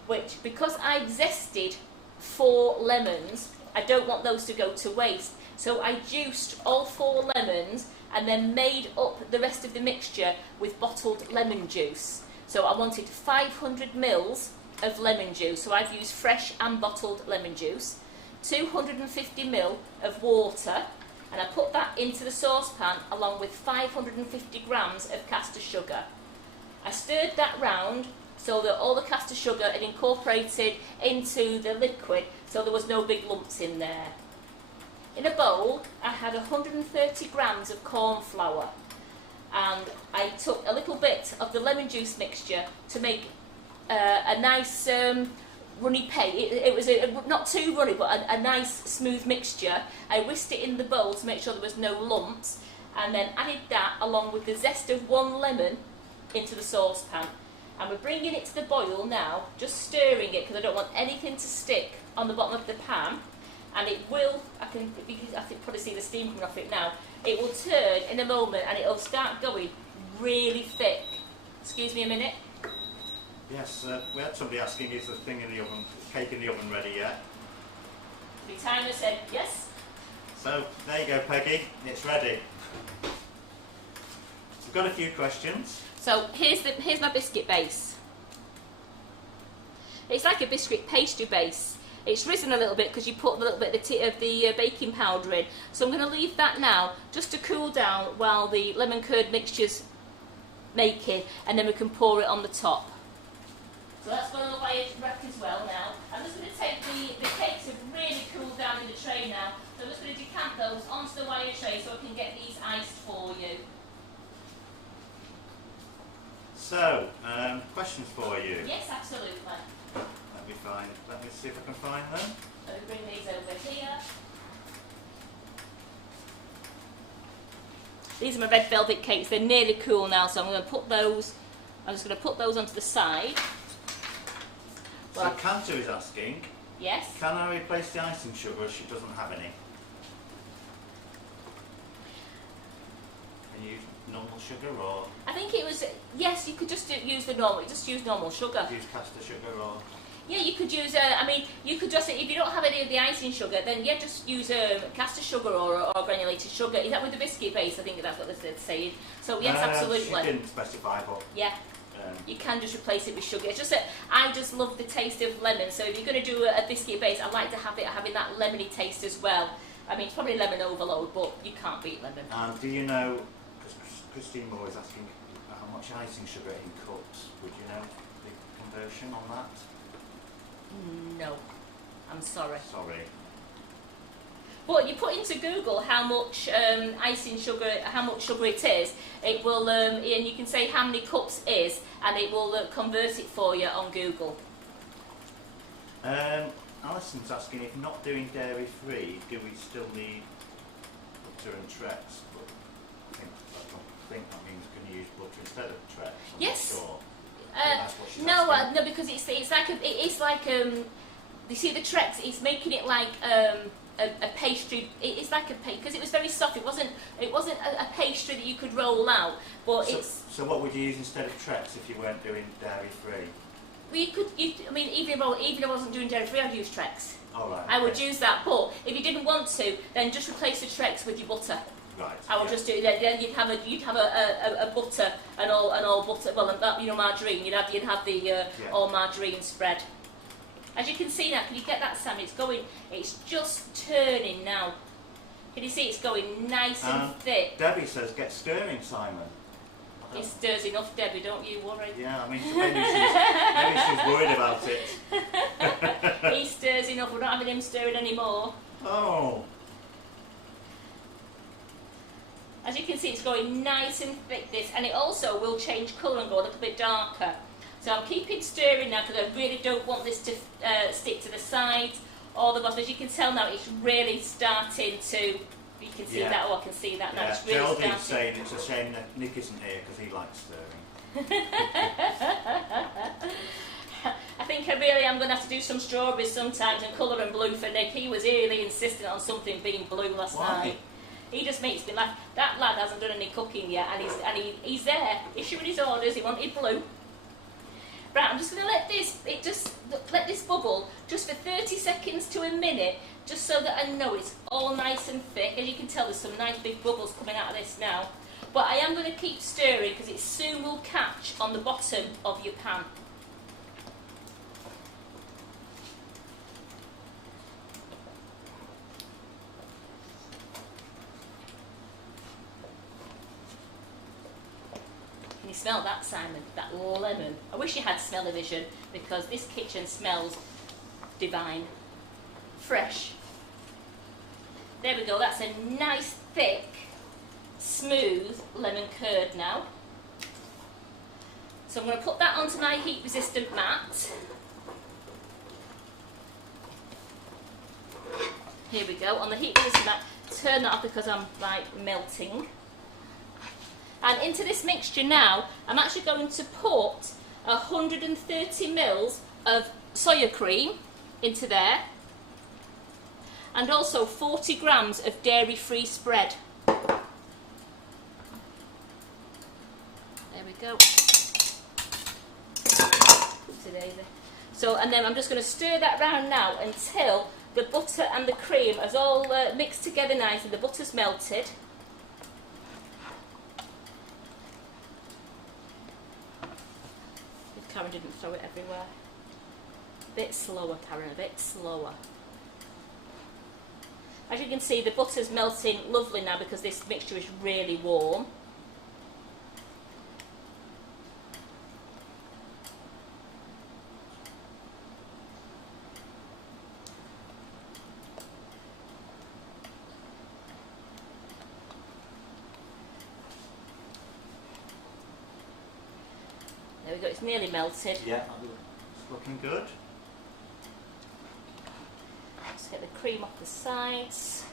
which, because I've zested 4 lemons, I don't want those to go to waste. So I juiced all 4 lemons and then made up the rest of the mixture with bottled lemon juice. So I wanted 500 mils of lemon juice, so I've used fresh and bottled lemon juice, 250 ml of water, and I put that into the saucepan along with 550 grams of caster sugar. I stirred that round so that all the caster sugar had incorporated into the liquid, so there was no big lumps in there. In a bowl, I had 130 grams of corn flour, and I took a little bit of the lemon juice mixture to make a nice runny paste. It was not too runny, but a nice smooth mixture. I whisked it in the bowl to make sure there was no lumps, and then added that along with the zest of 1 lemon into the saucepan. And we're bringing it to the boil now, just stirring it because I don't want anything to stick on the bottom of the pan. And it will, I can probably see the steam coming off it now. It will turn in a moment and it'll start going really thick. Excuse me a minute. Yes, we had somebody asking, is the thing in the oven, cake in the oven ready yet? The timer said yes. So there you go, Peggy, it's ready. We've got a few questions. So here's my biscuit base. It's like a biscuit pastry base. It's risen a little bit because you put a little bit of the baking powder in. So I'm going to leave that now just to cool down while the lemon curd mixture's making, and then we can pour it on the top. So that's going to look like it's wrapped as well now. I'm just going to take the cakes have really cooled down in the tray now. So I'm just going to decant those onto the wire tray so I can get these iced for you. So, questions for you? Yes, absolutely. Let me see if I can find them. Let me bring these over here. These are my red velvet cakes. They're nearly cool now, so I'm just going to put those onto the side. So Cantor is asking, yes, can I replace the icing sugar if she doesn't have any? Can you use normal sugar or? I think it was, yes, you could just use use normal sugar. Use caster sugar or? Yeah, you could use, I mean, you could just, if you don't have any of the icing sugar, then yeah, just use caster sugar or granulated sugar. Is that with the biscuit base? I think that's what they're saying. So yes, absolutely. She didn't specify, but yeah. You can just replace it with sugar. It's just that I just love the taste of lemon. So if you're going to do a biscuit base, I like to have it having that lemony taste as well. I mean, it's probably lemon overload, but you can't beat lemon. And do you know, because Christine Moore is asking how much icing sugar in cups, would you know the conversion on that? No, I'm sorry. Sorry. But you put into Google how much icing sugar, how much sugar it is. It will, and you can say how many cups is, and it will convert it for you on Google. Alison's asking, if not doing dairy free, do we still need butter and Trex? But I think that means we're going to use butter instead of Trex. I'm yes. not sure. No, because it's like you see the Trex. It's making it like a pastry. It's like a because it was very soft. It wasn't a pastry that you could roll out. But so what would you use instead of Trex if you weren't doing dairy free? Well, I mean, even if I wasn't doing dairy free, I'd use Trex. All right. I would use that. But if you didn't want to, then just replace the Trex with your butter. Right. I would just do that. Then you'd have a butter and all butter. Well, and that, margarine. You'd have the all margarine spread. As you can see now, can you get that, Sam? It's just turning now. Can you see it's going nice and thick? Debbie says, get stirring, Simon. He stirs enough, Debbie, don't you worry. Yeah, I mean, maybe she's worried about it. He stirs enough, we're not having him stirring anymore. Oh. As you can see, it's going nice and thick, this, and it also will change colour and go a little bit darker. So I'm keeping stirring now because I really don't want this to stick to the sides or the bottom. As you can tell now, it's really starting to. You can see that. Oh, I can see that now. It's really Geraldine's saying it's a shame that Nick isn't here because he likes stirring. I think I really am going to have to do some strawberries sometimes and colour and blue for Nick. He was really insistent on something being blue last night. He just makes me laugh. That lad hasn't done any cooking yet, and he's there issuing his orders. He wanted blue. Right, I'm just going to let this bubble just for 30 seconds to a minute, just so that I know it's all nice and thick. As you can tell, there's some nice big bubbles coming out of this now. But I am going to keep stirring because it soon will catch on the bottom of your pan. Can you smell that, Simon? That lemon. I wish you had smell-o-vision because this kitchen smells divine. Fresh. There we go, that's a nice, thick, smooth lemon curd now. So I'm going to put that onto my heat-resistant mat. Here we go, on the heat-resistant mat. Turn that off because I'm like melting. And into this mixture now, I'm actually going to put 130 mils of soya cream into there, and also 40 grams of dairy-free spread. There we go. Oopsie daisy. So, and then I'm just going to stir that round now until the butter and the cream is all mixed together nice and the butter's melted. Karen didn't throw it everywhere. A bit slower, Karen, a bit slower. As you can see, the butter's melting lovely now because this mixture is really warm. There we go, it's nearly melted. Yeah, it's looking good. Let's get the cream off the sides.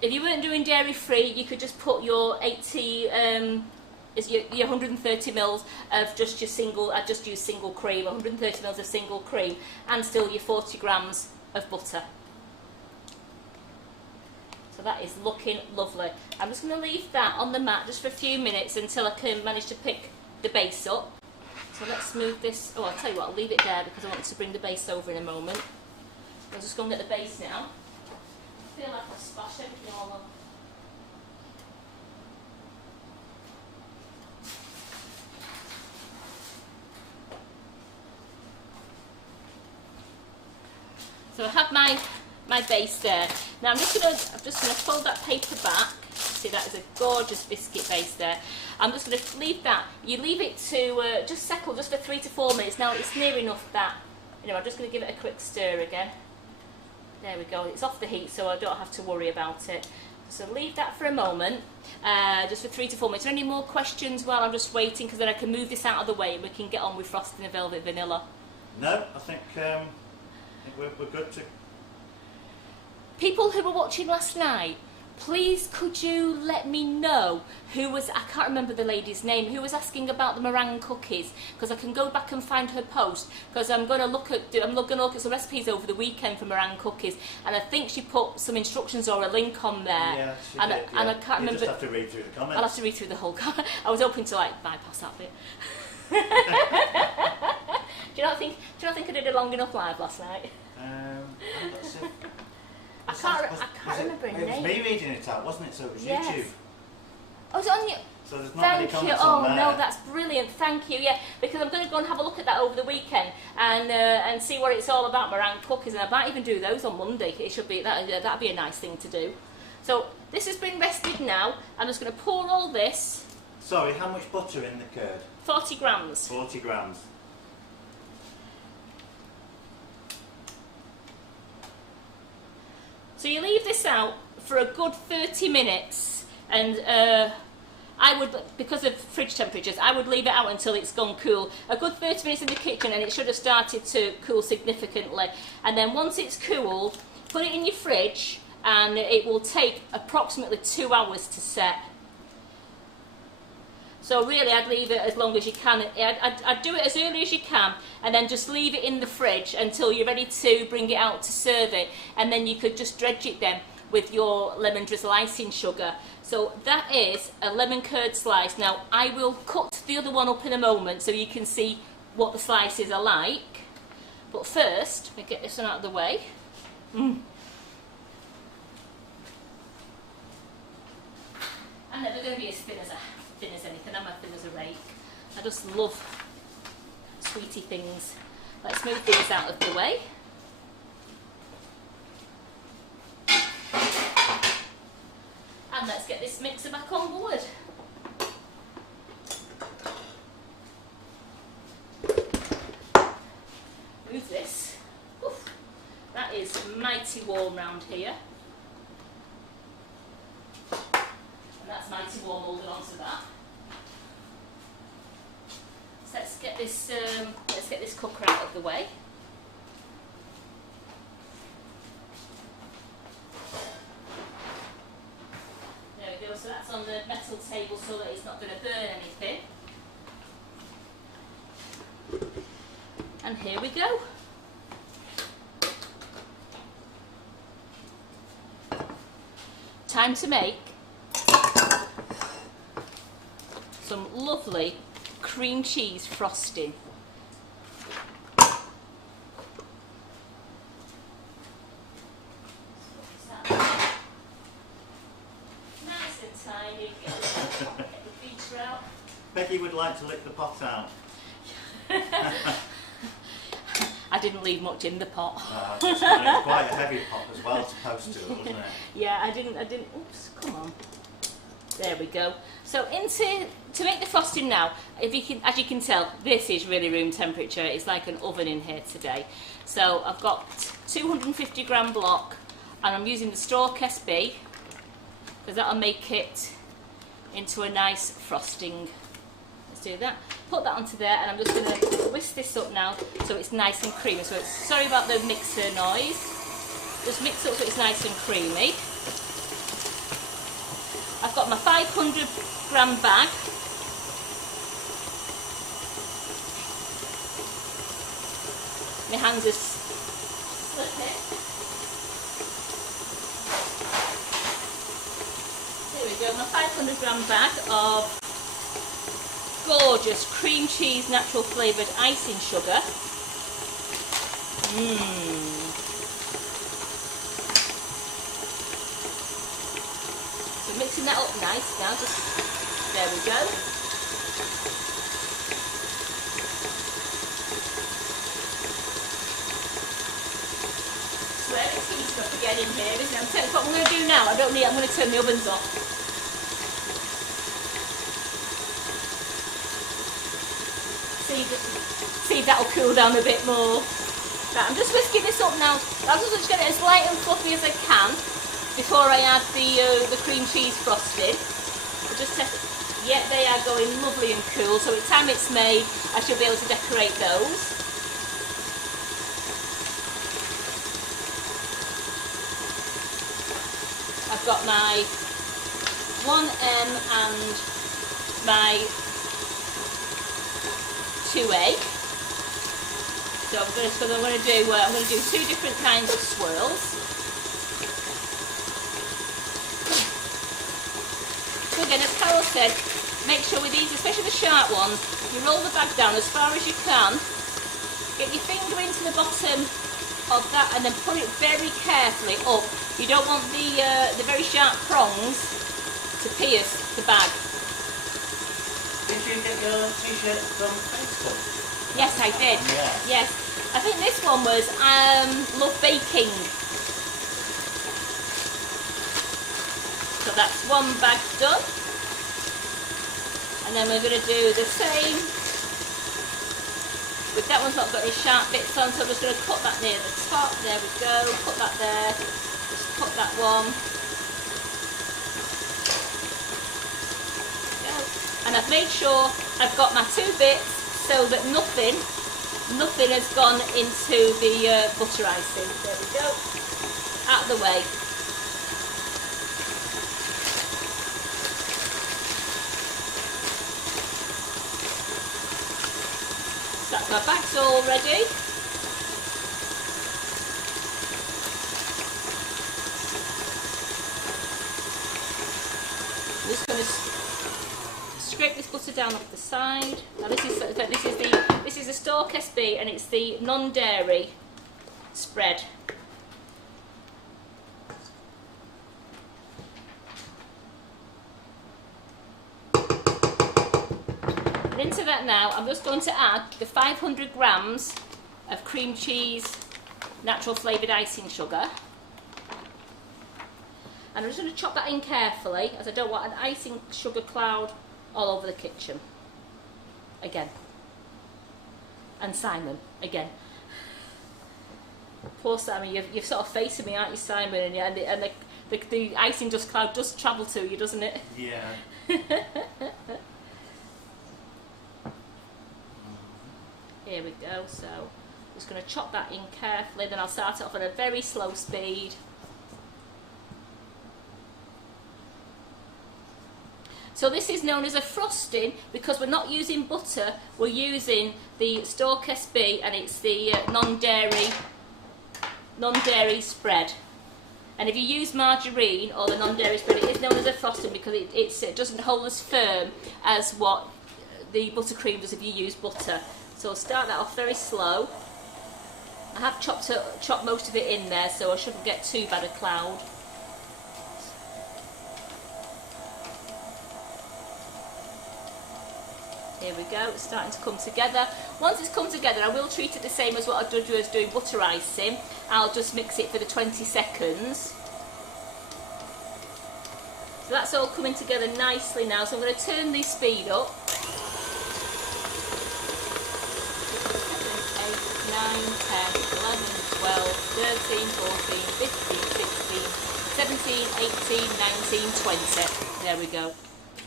If you weren't doing dairy free, you could just put your 130 mils of just your single. I just use single cream, 130 mils of single cream, and still your 40 grams of butter. So that is looking lovely. I'm just going to leave that on the mat just for a few minutes until I can manage to pick the base up. So let's move this. Oh, I'll tell you what, I'll leave it there because I want to bring the base over in a moment. I'll just go and get the base now. I feel like I've splashed everything all over. So I have my base there. Now I'm just gonna fold that paper back. See, that is a gorgeous biscuit base there. I'm just gonna leave that. You leave it to just settle just for 3 to 4 minutes. Now it's near enough that, I'm just gonna give it a quick stir again. There we go. It's off the heat, so I don't have to worry about it. So leave that for a moment, just for 3 to 4 minutes. Are there any more questions while I'm just waiting? Because then I can move this out of the way and we can get on with frosting the velvet vanilla. No, I think we're good to. People who were watching last night, please could you let me know who was, I can't remember the lady's name, who was asking about the meringue cookies, because I can go back and find her post, because I'm going to look at some recipes over the weekend for meringue cookies, and I think she put some instructions or a link on there. Yeah, she did, and I can't remember. You just have to read through the comments. I'll have to read through the whole comment. I was hoping to bypass that bit. Do you not think I did a long enough live last night? Let's see. I can't remember her name. It was me reading it out, wasn't it? So it was Yes. YouTube. Oh, is it on you? So there's not many Thank you. comments Oh on there. no, that's brilliant. Thank you. Yeah, because I'm going to go and have a look at that over the weekend and see what it's all about, meringue cookies, and I might even do those on Monday. It should be that'd be a nice thing to do. So this has been rested now. I'm just going to pour all this. Sorry, how much butter in the curd? 40 grams. 40 grams. So you leave this out for a good 30 minutes, and I would, because of fridge temperatures, I would leave it out until it's gone cool. A good 30 minutes in the kitchen, and it should have started to cool significantly. And then once it's cooled, put it in your fridge, and it will take approximately 2 hours to set. So really, I'd leave it as long as you can. I'd do it as early as you can, and then just leave it in the fridge until you're ready to bring it out to serve it. And then you could just dredge it then with your lemon drizzle icing sugar. So that is a lemon curd slice. Now, I will cut the other one up in a moment so you can see what the slices are like. But first, let me get this one out of the way. I'm never going to be as thin as anything. I'm as thin as a rake. I just love sweetie things. Let's move these out of the way. And let's get this mixer back on board. Move this. Oof. That is mighty warm round here. And that's mighty warm holding onto that. So let's get this cooker out of the way. There we go. So that's on the metal table so that it's not going to burn anything. And here we go. Time to make some lovely cream cheese frosting. Nice and tiny. Get the feature out. Peggy would like to lick the pot out. I didn't leave much in the pot. It's quite a heavy pot as well to post to, wasn't it? Yeah, I didn't. Oops, come on. There we go. So to make the frosting now, as you can tell, this is really room temperature. It's like an oven in here today. So I've got 250 gram block, and I'm using the straw KSB because that'll make it into a nice frosting. Let's do that. Put that onto there, and I'm just going to whisk this up now so it's nice and creamy. So sorry about the mixer noise. Just mix it up so it's nice and creamy. I've got my 500 gram bag. My hands are slipping. There we go, my 500 gram bag of gorgeous cream cheese natural flavoured icing sugar. Mixing that up nice now, there we go. Swear it's heating up again in here, isn't it? I'm telling you what I'm going to do now. I'm going to turn the ovens off. See, that'll cool down a bit more. Right, I'm just whisking this up now. I'm just going to get it as light and fluffy as I can before I add the cream cheese frosting. I'll just test it. Yeah, they are going lovely and cool. So by the time it's made, I should be able to decorate those. I've got my 1M and my 2A. So I'm going to do two different kinds of swirls. So again, as Carol said, make sure with these, especially the sharp ones, you roll the bag down as far as you can, get your finger into the bottom of that and then pull it very carefully up. You don't want the very sharp prongs to Pierce, the bag. Did you get your t-shirt from Facebook? Yes, I did. Yeah. Yes. I think this one was Love Baking. So that's one bag done. And then we're going to do the same. With that one's not got any sharp bits on, so I'm just going to cut that near the top. There we go. Put that there. Just cut that one. And I've made sure I've got my 2 bits so that nothing has gone into the butter icing. There we go. Out of the way. So that's our bags all ready. I'm just going to scrape this butter down off the side. Now this is the Stork SB, and it's the non-dairy spread. And into that now, I'm just going to add the 500 grams of cream cheese, natural flavoured icing sugar. And I'm just going to chop that in carefully, as I don't want an icing sugar cloud all over the kitchen. Again. And Simon, again. Poor Simon, you're sort of facing me, aren't you, Simon? And the icing dust cloud does travel to you, doesn't it? Yeah. Here we go, so I'm just going to chop that in carefully, then I'll start it off at a very slow speed. So this is known as a frosting because we're not using butter, we're using the Stork SB, and it's the non-dairy spread. And if you use margarine or the non-dairy spread, it is known as a frosting because it doesn't hold as firm as what the buttercream does if you use butter. So I'll start that off very slow. I have chopped most of it in there, so I shouldn't get too bad a cloud. Here we go, it's starting to come together. Once it's come together, I will treat it the same as what I did was doing butter icing. I'll just mix it for the 20 seconds. So that's all coming together nicely now, so I'm going to turn the speed up. 8, 9, 10, 11, 12, 13, 14, 15, 16, 17, 18, 19, 20. There we go.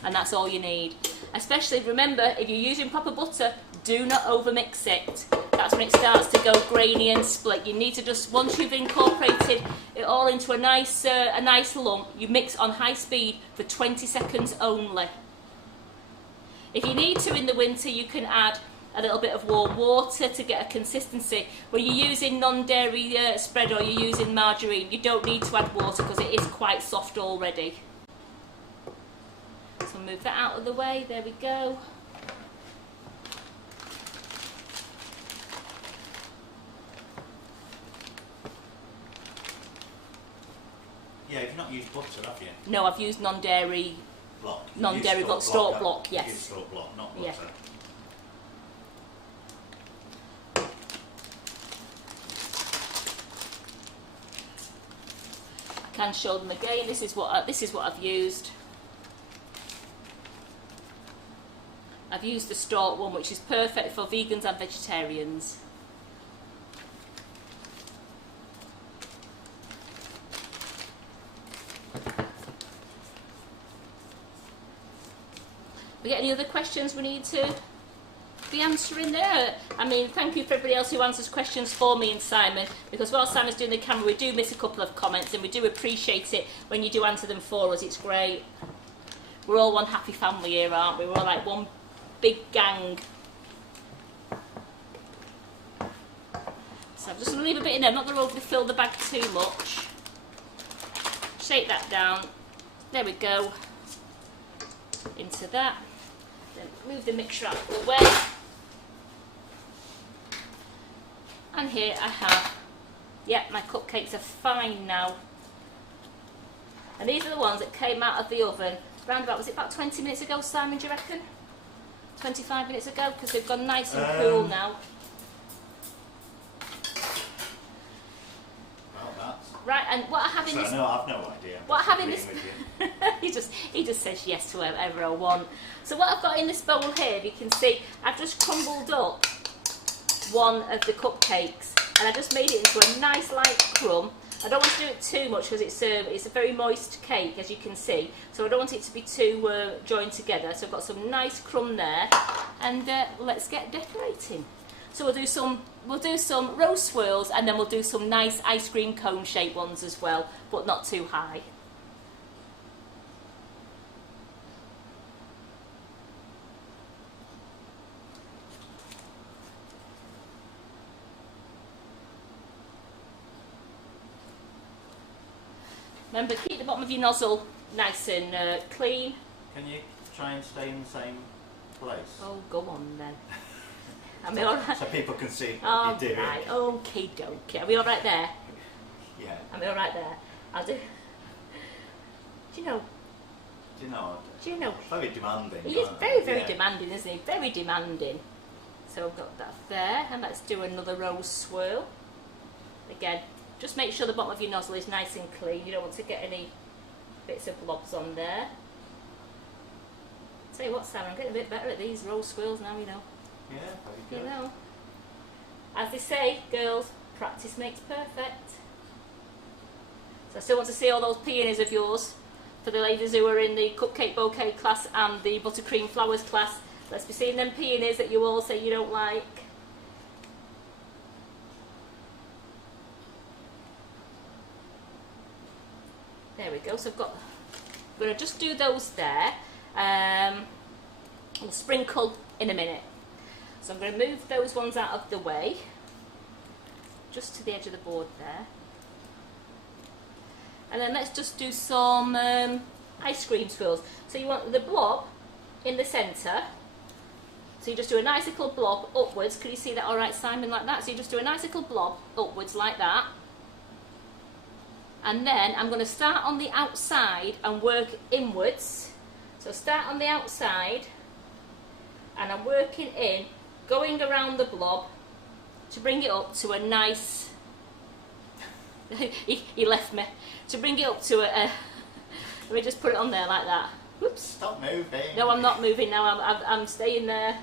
And that's all you need. Especially, remember, if you're using proper butter, do not overmix it. That's when it starts to go grainy and split. You need to just, once you've incorporated it all into a nice lump, you mix on high speed for 20 seconds only. If you need to in the winter, you can add a little bit of warm water to get a consistency. When you're using non-dairy spread or you're using margarine, you don't need to add water because it is quite soft already. So move that out of the way, there we go. Yeah, you've not used butter, have you? No, I've used non-dairy block. Non-dairy block, Stork block, yes. You use Stork block, not butter. Yeah. I can show them again. This is what I've used. I've used the Stork one, which is perfect for vegans and vegetarians. We get any other questions we need to be answering there? I mean, thank you for everybody else who answers questions for me and Simon, because while Simon's doing the camera, we do miss a couple of comments, and we do appreciate it when you do answer them for us. It's great. We're all one happy family here, aren't we? We're all like one big gang. So I'm just going to leave a bit in there. I'm not going to overfill the bag too much. Shake that down. There we go. Into that. Then move the mixture out of the way. And here I have, my cupcakes are fine now. And these are the ones that came out of the oven round about, was it about 20 minutes ago, Simon, do you reckon? 25 minutes ago, because they've gone nice and cool now. Well, that's... Right, and what I have in this... No, I've no idea. What I have in this... he just says yes to whatever I want. So what I've got in this bowl here, you can see, I've just crumbled up one of the cupcakes, and I just made it into a nice light crumb. I don't want to do it too much because it's a very moist cake, as you can see, so I don't want it to be too joined together. So I've got some nice crumb there, and let's get decorating. So we'll do some rose swirls, and then we'll do some nice ice cream cone shaped ones as well, but not too high. Remember, keep the bottom of your nozzle nice and clean. Can you try and stay in the same place? Oh, go on then. Are we all right? So people can see Oh, you do it. right, okie dokie. Are we all right there? Yeah. Are we all right there? I'll do. Do you know? Do you know? Do you know? Very demanding. He is very demanding, isn't he? Very demanding. So I've got that there, and let's do another rose swirl. Again, just make sure the bottom of your nozzle is nice and clean. You don't want to get any bits of blobs on there. Tell you what, Sam, I'm getting a bit better at these rose swirls now, you know. Yeah, very good. You know. As they say, girls, practice makes perfect. So I still want to see all those peonies of yours. For the ladies who are in the cupcake bouquet class and the buttercream flowers class, let's be seeing them peonies that you all say you don't like. There we go. So I'm going to just do those there. We'll sprinkle in a minute. So I'm going to move those ones out of the way, just to the edge of the board there. And then let's just do some ice cream swirls. So you want the blob in the centre. So you just do a nice little blob upwards. Can you see that all right, Simon, like that? So you just do a nice little blob upwards like that. And then I'm going to start on the outside and work inwards. So start on the outside, and I'm working in, going around the blob to bring it up to a nice... he left me. To bring it up to a... let me just put it on there like that. Whoops. Stop moving. No, I'm not moving now. I'm staying there.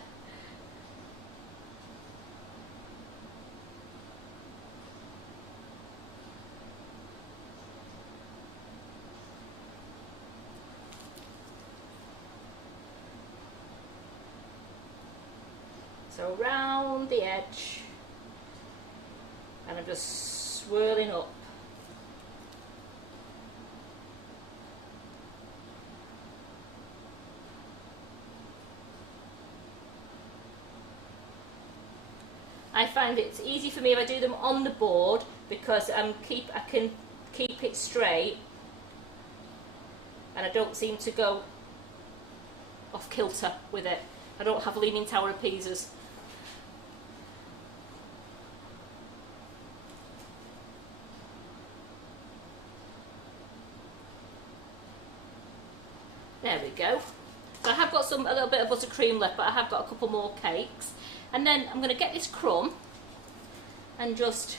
So around the edge, and I'm just swirling up. I find it's easy for me if I do them on the board because I can keep it straight, and I don't seem to go off kilter with it. I don't have Leaning Tower of Pisa's. There we go. So I have got a little bit of buttercream left, but I have got a couple more cakes. And then I'm going to get this crumb and just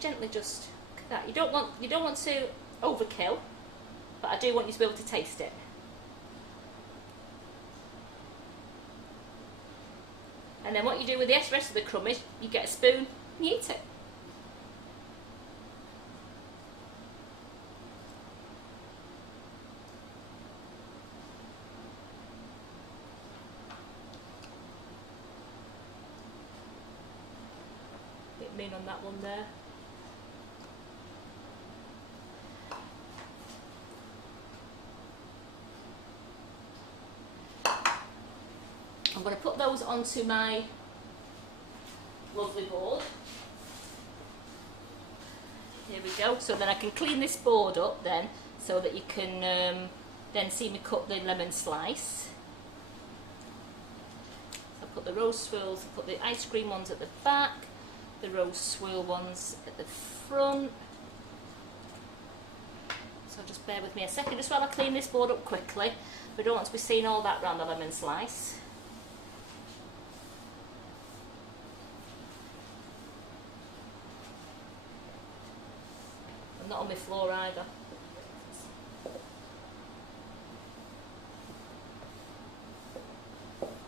gently look at that. You don't want to overkill, but I do want you to be able to taste it. And then what you do with the rest of the crumb is you get a spoon and you eat it. Bit mean on that one there. I'm going to put those onto my lovely board. Here we go. So then I can clean this board up then, so that you can then see me cut the lemon slice. So I put the rose swirls, I put the ice cream ones at the back, the rose swirl ones at the front. So So just bear with me a second, just while I clean this board up quickly. We don't want to be seeing all that round the lemon slice. And not on my floor either.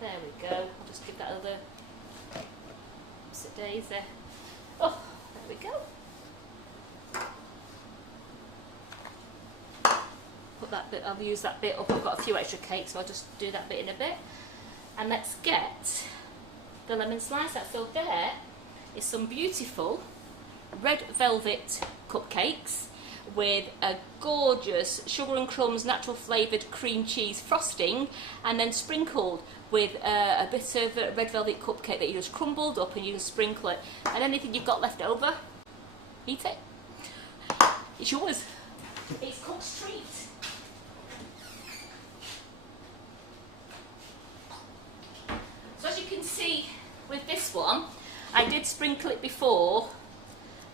There we go. I'll just give that other daisy. Oh, there we go. Put that bit, I'll use that bit up. I've got a few extra cakes, so I'll just do that bit in a bit. And let's get the lemon slice out. So there is some beautiful red velvet cupcakes with a gorgeous sugar and crumbs natural flavoured cream cheese frosting, and then sprinkled with a bit of red velvet cupcake that you just crumbled up, and you can sprinkle it. And anything you've got left over, eat it. It's yours. It's Cook's treat. So as you can see with this one, I did sprinkle it before,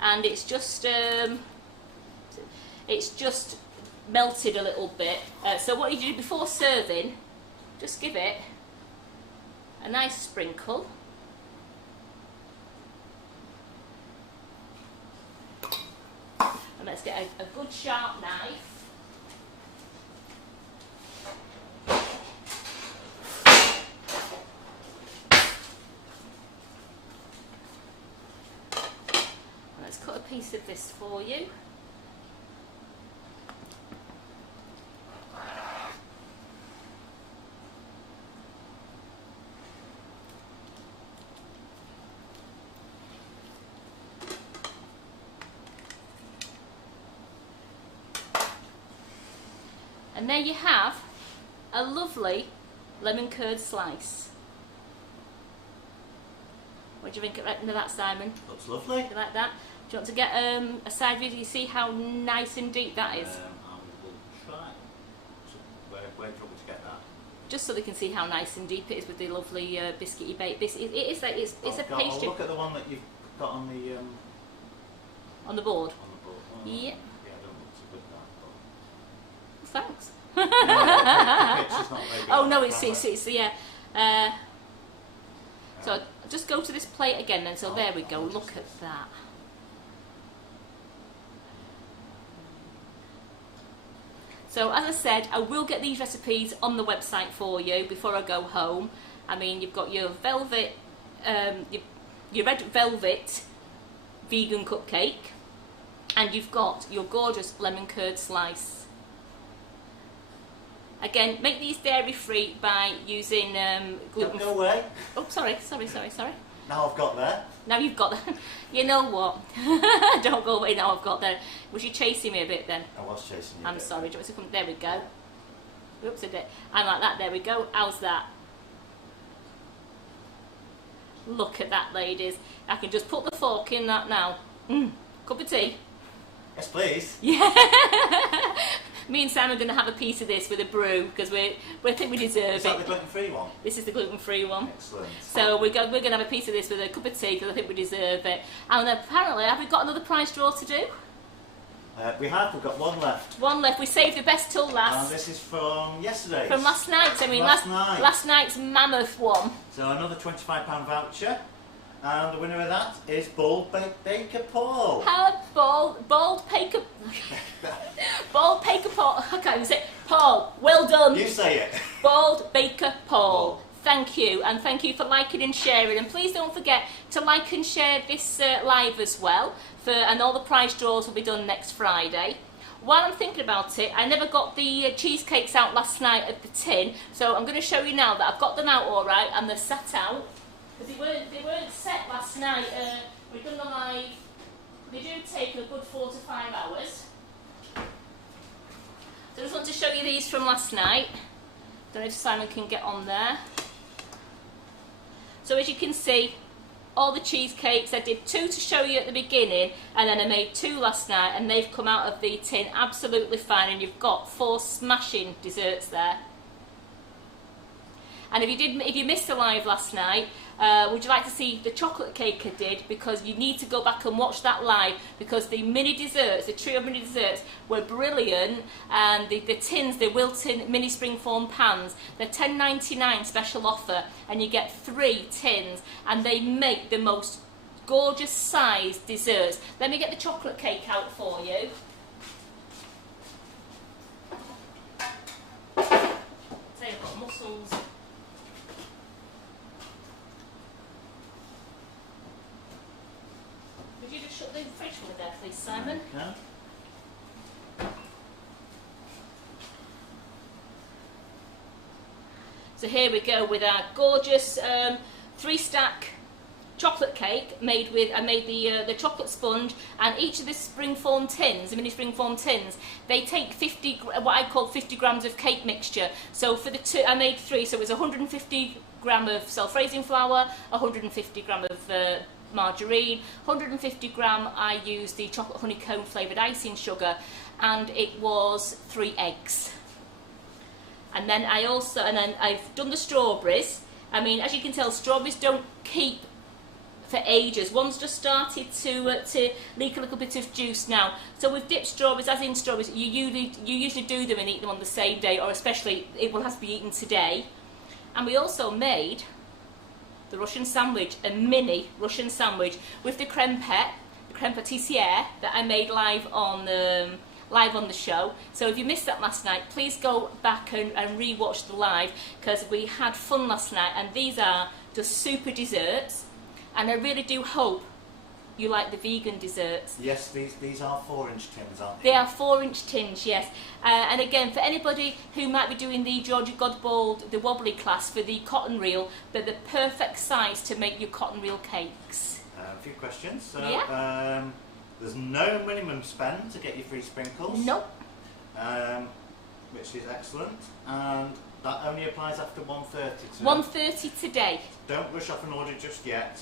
and it's just melted a little bit. So what you do before serving, just give it a nice sprinkle. And let's get a good sharp knife. And let's cut a piece of this for you. And there you have a lovely lemon curd slice. What do you think of that, Simon? Looks lovely. Do you like that? Do you want to get a side view? Do you see how nice and deep that is? I will try. So where do you want me to get that? Just so they can see how nice and deep it is with the lovely biscuity baked biscuit. It is like it's a pastry. I'll look at the one that you've got on the on the board. On the board. Oh, yeah. Yeah, I don't look so good at that. Thanks. Oh no, it's yeah. So just go to this plate again then. So there we go. Look at that. So as I said, I will get these recipes on the website for you before I go home. I mean, you've got your velvet, your red velvet vegan cupcake, and you've got your gorgeous lemon curd slice. Again, make these dairy free by using gluten. Don't go away. Oh, sorry. Now I've got there. Now you've got that. You know what? Don't go away now I've got that. Was you chasing me a bit then? I was chasing you. I'm sorry. Do you want to come? There we go. Oops, I did. I'm like that. There we go. How's that? Look at that, ladies. I can just put the fork in that now. Cup of tea? Yes, please. Yeah. Me and Sam are going to have a piece of this with a brew because we think we deserve it. Is that the gluten-free one? This is the gluten-free one. Excellent. So we're going to have a piece of this with a cup of tea because I think we deserve it. And apparently, have we got another prize draw to do? We've got one left. One left. We saved the best till last. And this is from yesterday. From last night. I mean, last night's mammoth one. So another £25 voucher. And the winner of that is Bald Baker Paul. Bald Baker Paul. I can't even say it. Paul, well done. You say it. Bald Baker Paul. Thank you, and thank you for liking and sharing. And please don't forget to like and share this live as well. And all the prize draws will be done next Friday. While I'm thinking about it, I never got the cheesecakes out last night of the tin, so I'm going to show you now that I've got them out all right and they're set out. Because they weren't set last night. We've done them live. They do take a good 4 to 5 hours. So I just want to show you these from last night. Don't know if Simon can get on there. So as you can see, all the cheesecakes, I did 2 to show you at the beginning, and then I made 2 last night, and they've come out of the tin absolutely fine, and you've got 4 smashing desserts there. And if you missed the live last night, would you like to see the chocolate cake I did? Because you need to go back and watch that live, because the mini desserts, the trio of mini desserts, were brilliant. And the tins, the Wilton mini springform pans, they're £10.99 special offer, and you get 3 tins, and they make the most gorgeous sized desserts. Let me get the chocolate cake out for you. Say I've got mussels. Could you just shut the fridge for me there, please, Simon? Okay. So here we go with our gorgeous 3-stack chocolate cake made with, I made the chocolate sponge, and each of the springform tins, the mini springform tins, they take 50, what I call 50 grams of cake mixture. So for the 2, I made 3, so it was 150 gram of self-raising flour, 150 gram of margarine, 150 gram I used the chocolate honeycomb flavoured icing sugar, and it was 3 eggs. And then I've done the strawberries. I mean, as you can tell, strawberries don't keep for ages. One's just started to leak a little bit of juice now. So with dipped strawberries, as in strawberries, you usually do them and eat them on the same day, or especially it will have to be eaten today. And we also made the Russian sandwich, a mini Russian sandwich with the creme pâtissière that I made live on the show. So if you missed that last night, please go back and re-watch the live, because we had fun last night, and these are just super desserts, and I really do hope you like the vegan desserts. Yes, these are 4-inch tins, aren't they? They are 4-inch tins, yes. And again, for anybody who might be doing the Georgia Godbold, the wobbly class for the cotton reel, they're the perfect size to make your cotton reel cakes. A few questions. So, yeah. There's no minimum spend to get your free sprinkles. Nope. Which is excellent. And that only applies after 1:30 today. 1:30 today. Don't rush off an order just yet.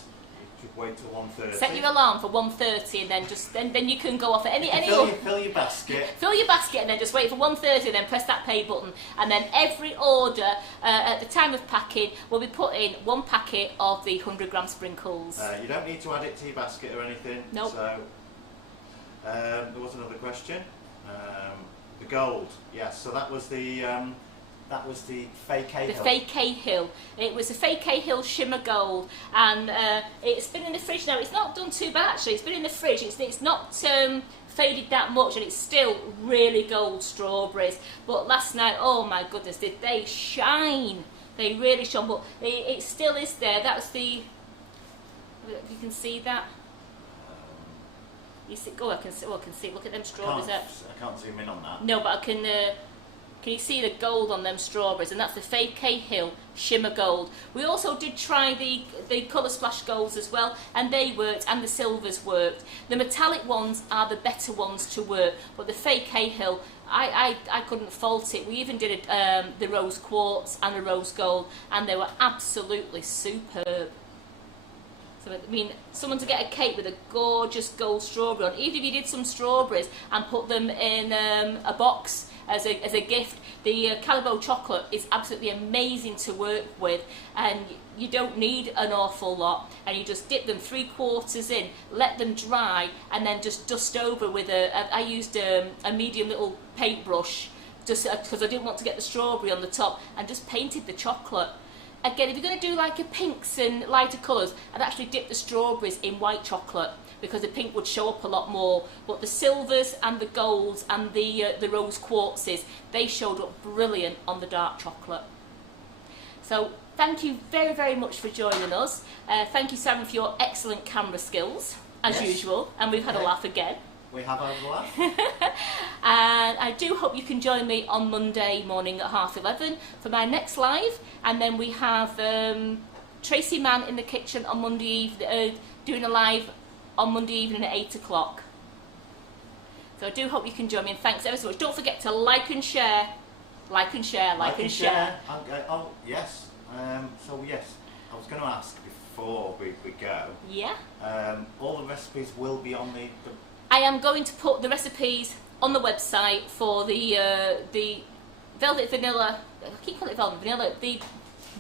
You should wait till 1:30. Set your alarm for 1:30, and then you can go off at any fill your basket. Fill your basket, and then just wait for 1:30, and then press that pay button, and then every order at the time of packing will be put in 1 packet of the 100 gram sprinkles. You don't need to add it to your basket or anything. Nope. So there was another question. The gold, yes. So that was the fake Cahill. The fake Cahill. It was a fake Cahill shimmer gold, and it's been in the fridge now. It's not done too bad actually. It's been in the fridge. It's not faded that much, and it's still really gold strawberries. But last night, oh my goodness, did they shine? They really shone. But it still is there. That's the. If you can see that. You see, I can see. Look at them strawberries. I can't zoom in on that. No, but I can. Can you see the gold on them strawberries? And that's the fake Cahill shimmer gold. We also did try the colour splash golds as well, and they worked, and the silvers worked. The metallic ones are the better ones to work, but the fake Cahill, I couldn't fault it. We even did the rose quartz and the rose gold, and they were absolutely superb. So, I mean, someone to get a cake with a gorgeous gold strawberry on, even if you did some strawberries and put them in a box as a gift, the Calibo chocolate is absolutely amazing to work with, and you don't need an awful lot, and you just dip them 3/4 in, let them dry, and then just dust over with I used a medium little paintbrush, just because I didn't want to get the strawberry on the top, and just painted the chocolate. Again, if you're going to do like a pinks and lighter colours, I'd actually dip the strawberries in white chocolate, because the pink would show up a lot more. But the silvers and the golds and the rose quartzes, they showed up brilliant on the dark chocolate. So thank you very, very much for joining us. Thank you, Simon, for your excellent camera skills, as usual. And we've had a laugh again. We have had a laugh. And I do hope you can join me on Monday morning at 11:30 for my next live. And then we have Tracy Mann in the kitchen on Monday evening, doing a live on Monday evening at 8 o'clock. So I do hope you can join me, and thanks ever so much. Don't forget to like and share. Like and share, like and share. Oh, yes. So, yes, I was going to ask before we go. Yeah. All the recipes will be on the... I am going to put the recipes on the website for the Velvet Vanilla. I keep calling it Velvet Vanilla. The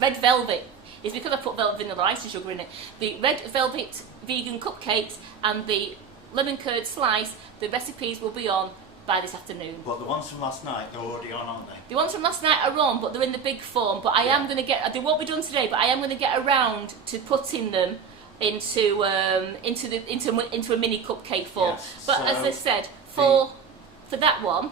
red velvet. It's because I put velvet vanilla icing sugar in it. The red velvet vegan cupcakes and the lemon curd slice, the recipes will be on by this afternoon. But the ones from last night, they're already on, aren't they? The ones from last night are on, but they're in the big form. But I am going to get, they won't be done today, but I am going to get around to putting them into a mini cupcake form. Yes, but so as I said, for that one,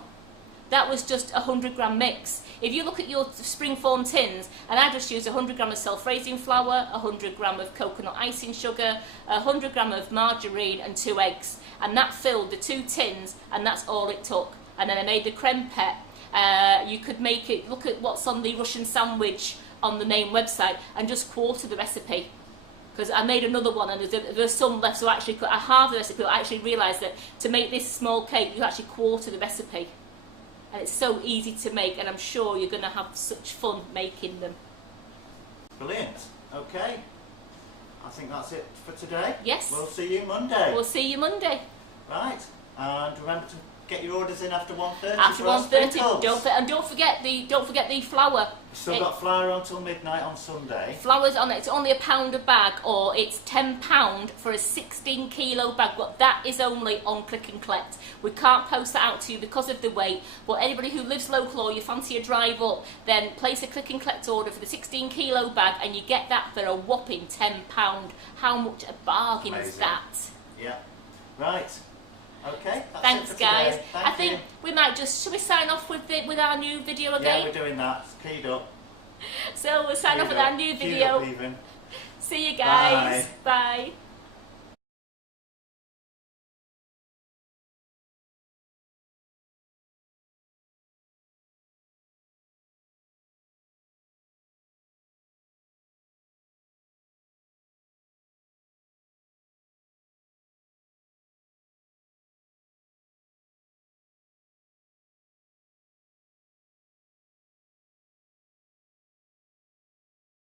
that was just a 100-gram mix. If you look at your springform tins, and I just used 100 gram of self-raising flour, 100 gram of coconut icing sugar, 100 gram of margarine and 2 eggs. And that filled the 2 tins, and that's all it took. And then I made the creme pet. You could make it, look at what's on the Russian sandwich on the main website, and just quarter the recipe. Because I made another one, and there's some left, so actually I halved the recipe. I actually realised that to make this small cake, you actually quarter the recipe. And it's so easy to make, and I'm sure you're going to have such fun making them. Brilliant. Okay. I think that's it for today. Yes. We'll see you Monday. We'll see you Monday. Right. And remember to get your orders in after 1:30. After 1:30. Don't forget the flour. Still got flour until midnight on Sunday. Flour's on it. It's only £1 a bag, or it's £10 for a 16-kilo bag. But that is only on Click and Collect. We can't post that out to you because of the weight. But anybody who lives local or you fancy a drive up, then place a Click and Collect order for the 16-kilo bag, and you get that for a whopping £10. How much a bargain is that? Yeah. Right. Okay. That's Thanks, it for guys. today. I think we might just, should we sign off with our new video again? Yeah, we're doing that. It's keyed up. So we'll sign off with our new Queued video. up even. See you guys. Bye.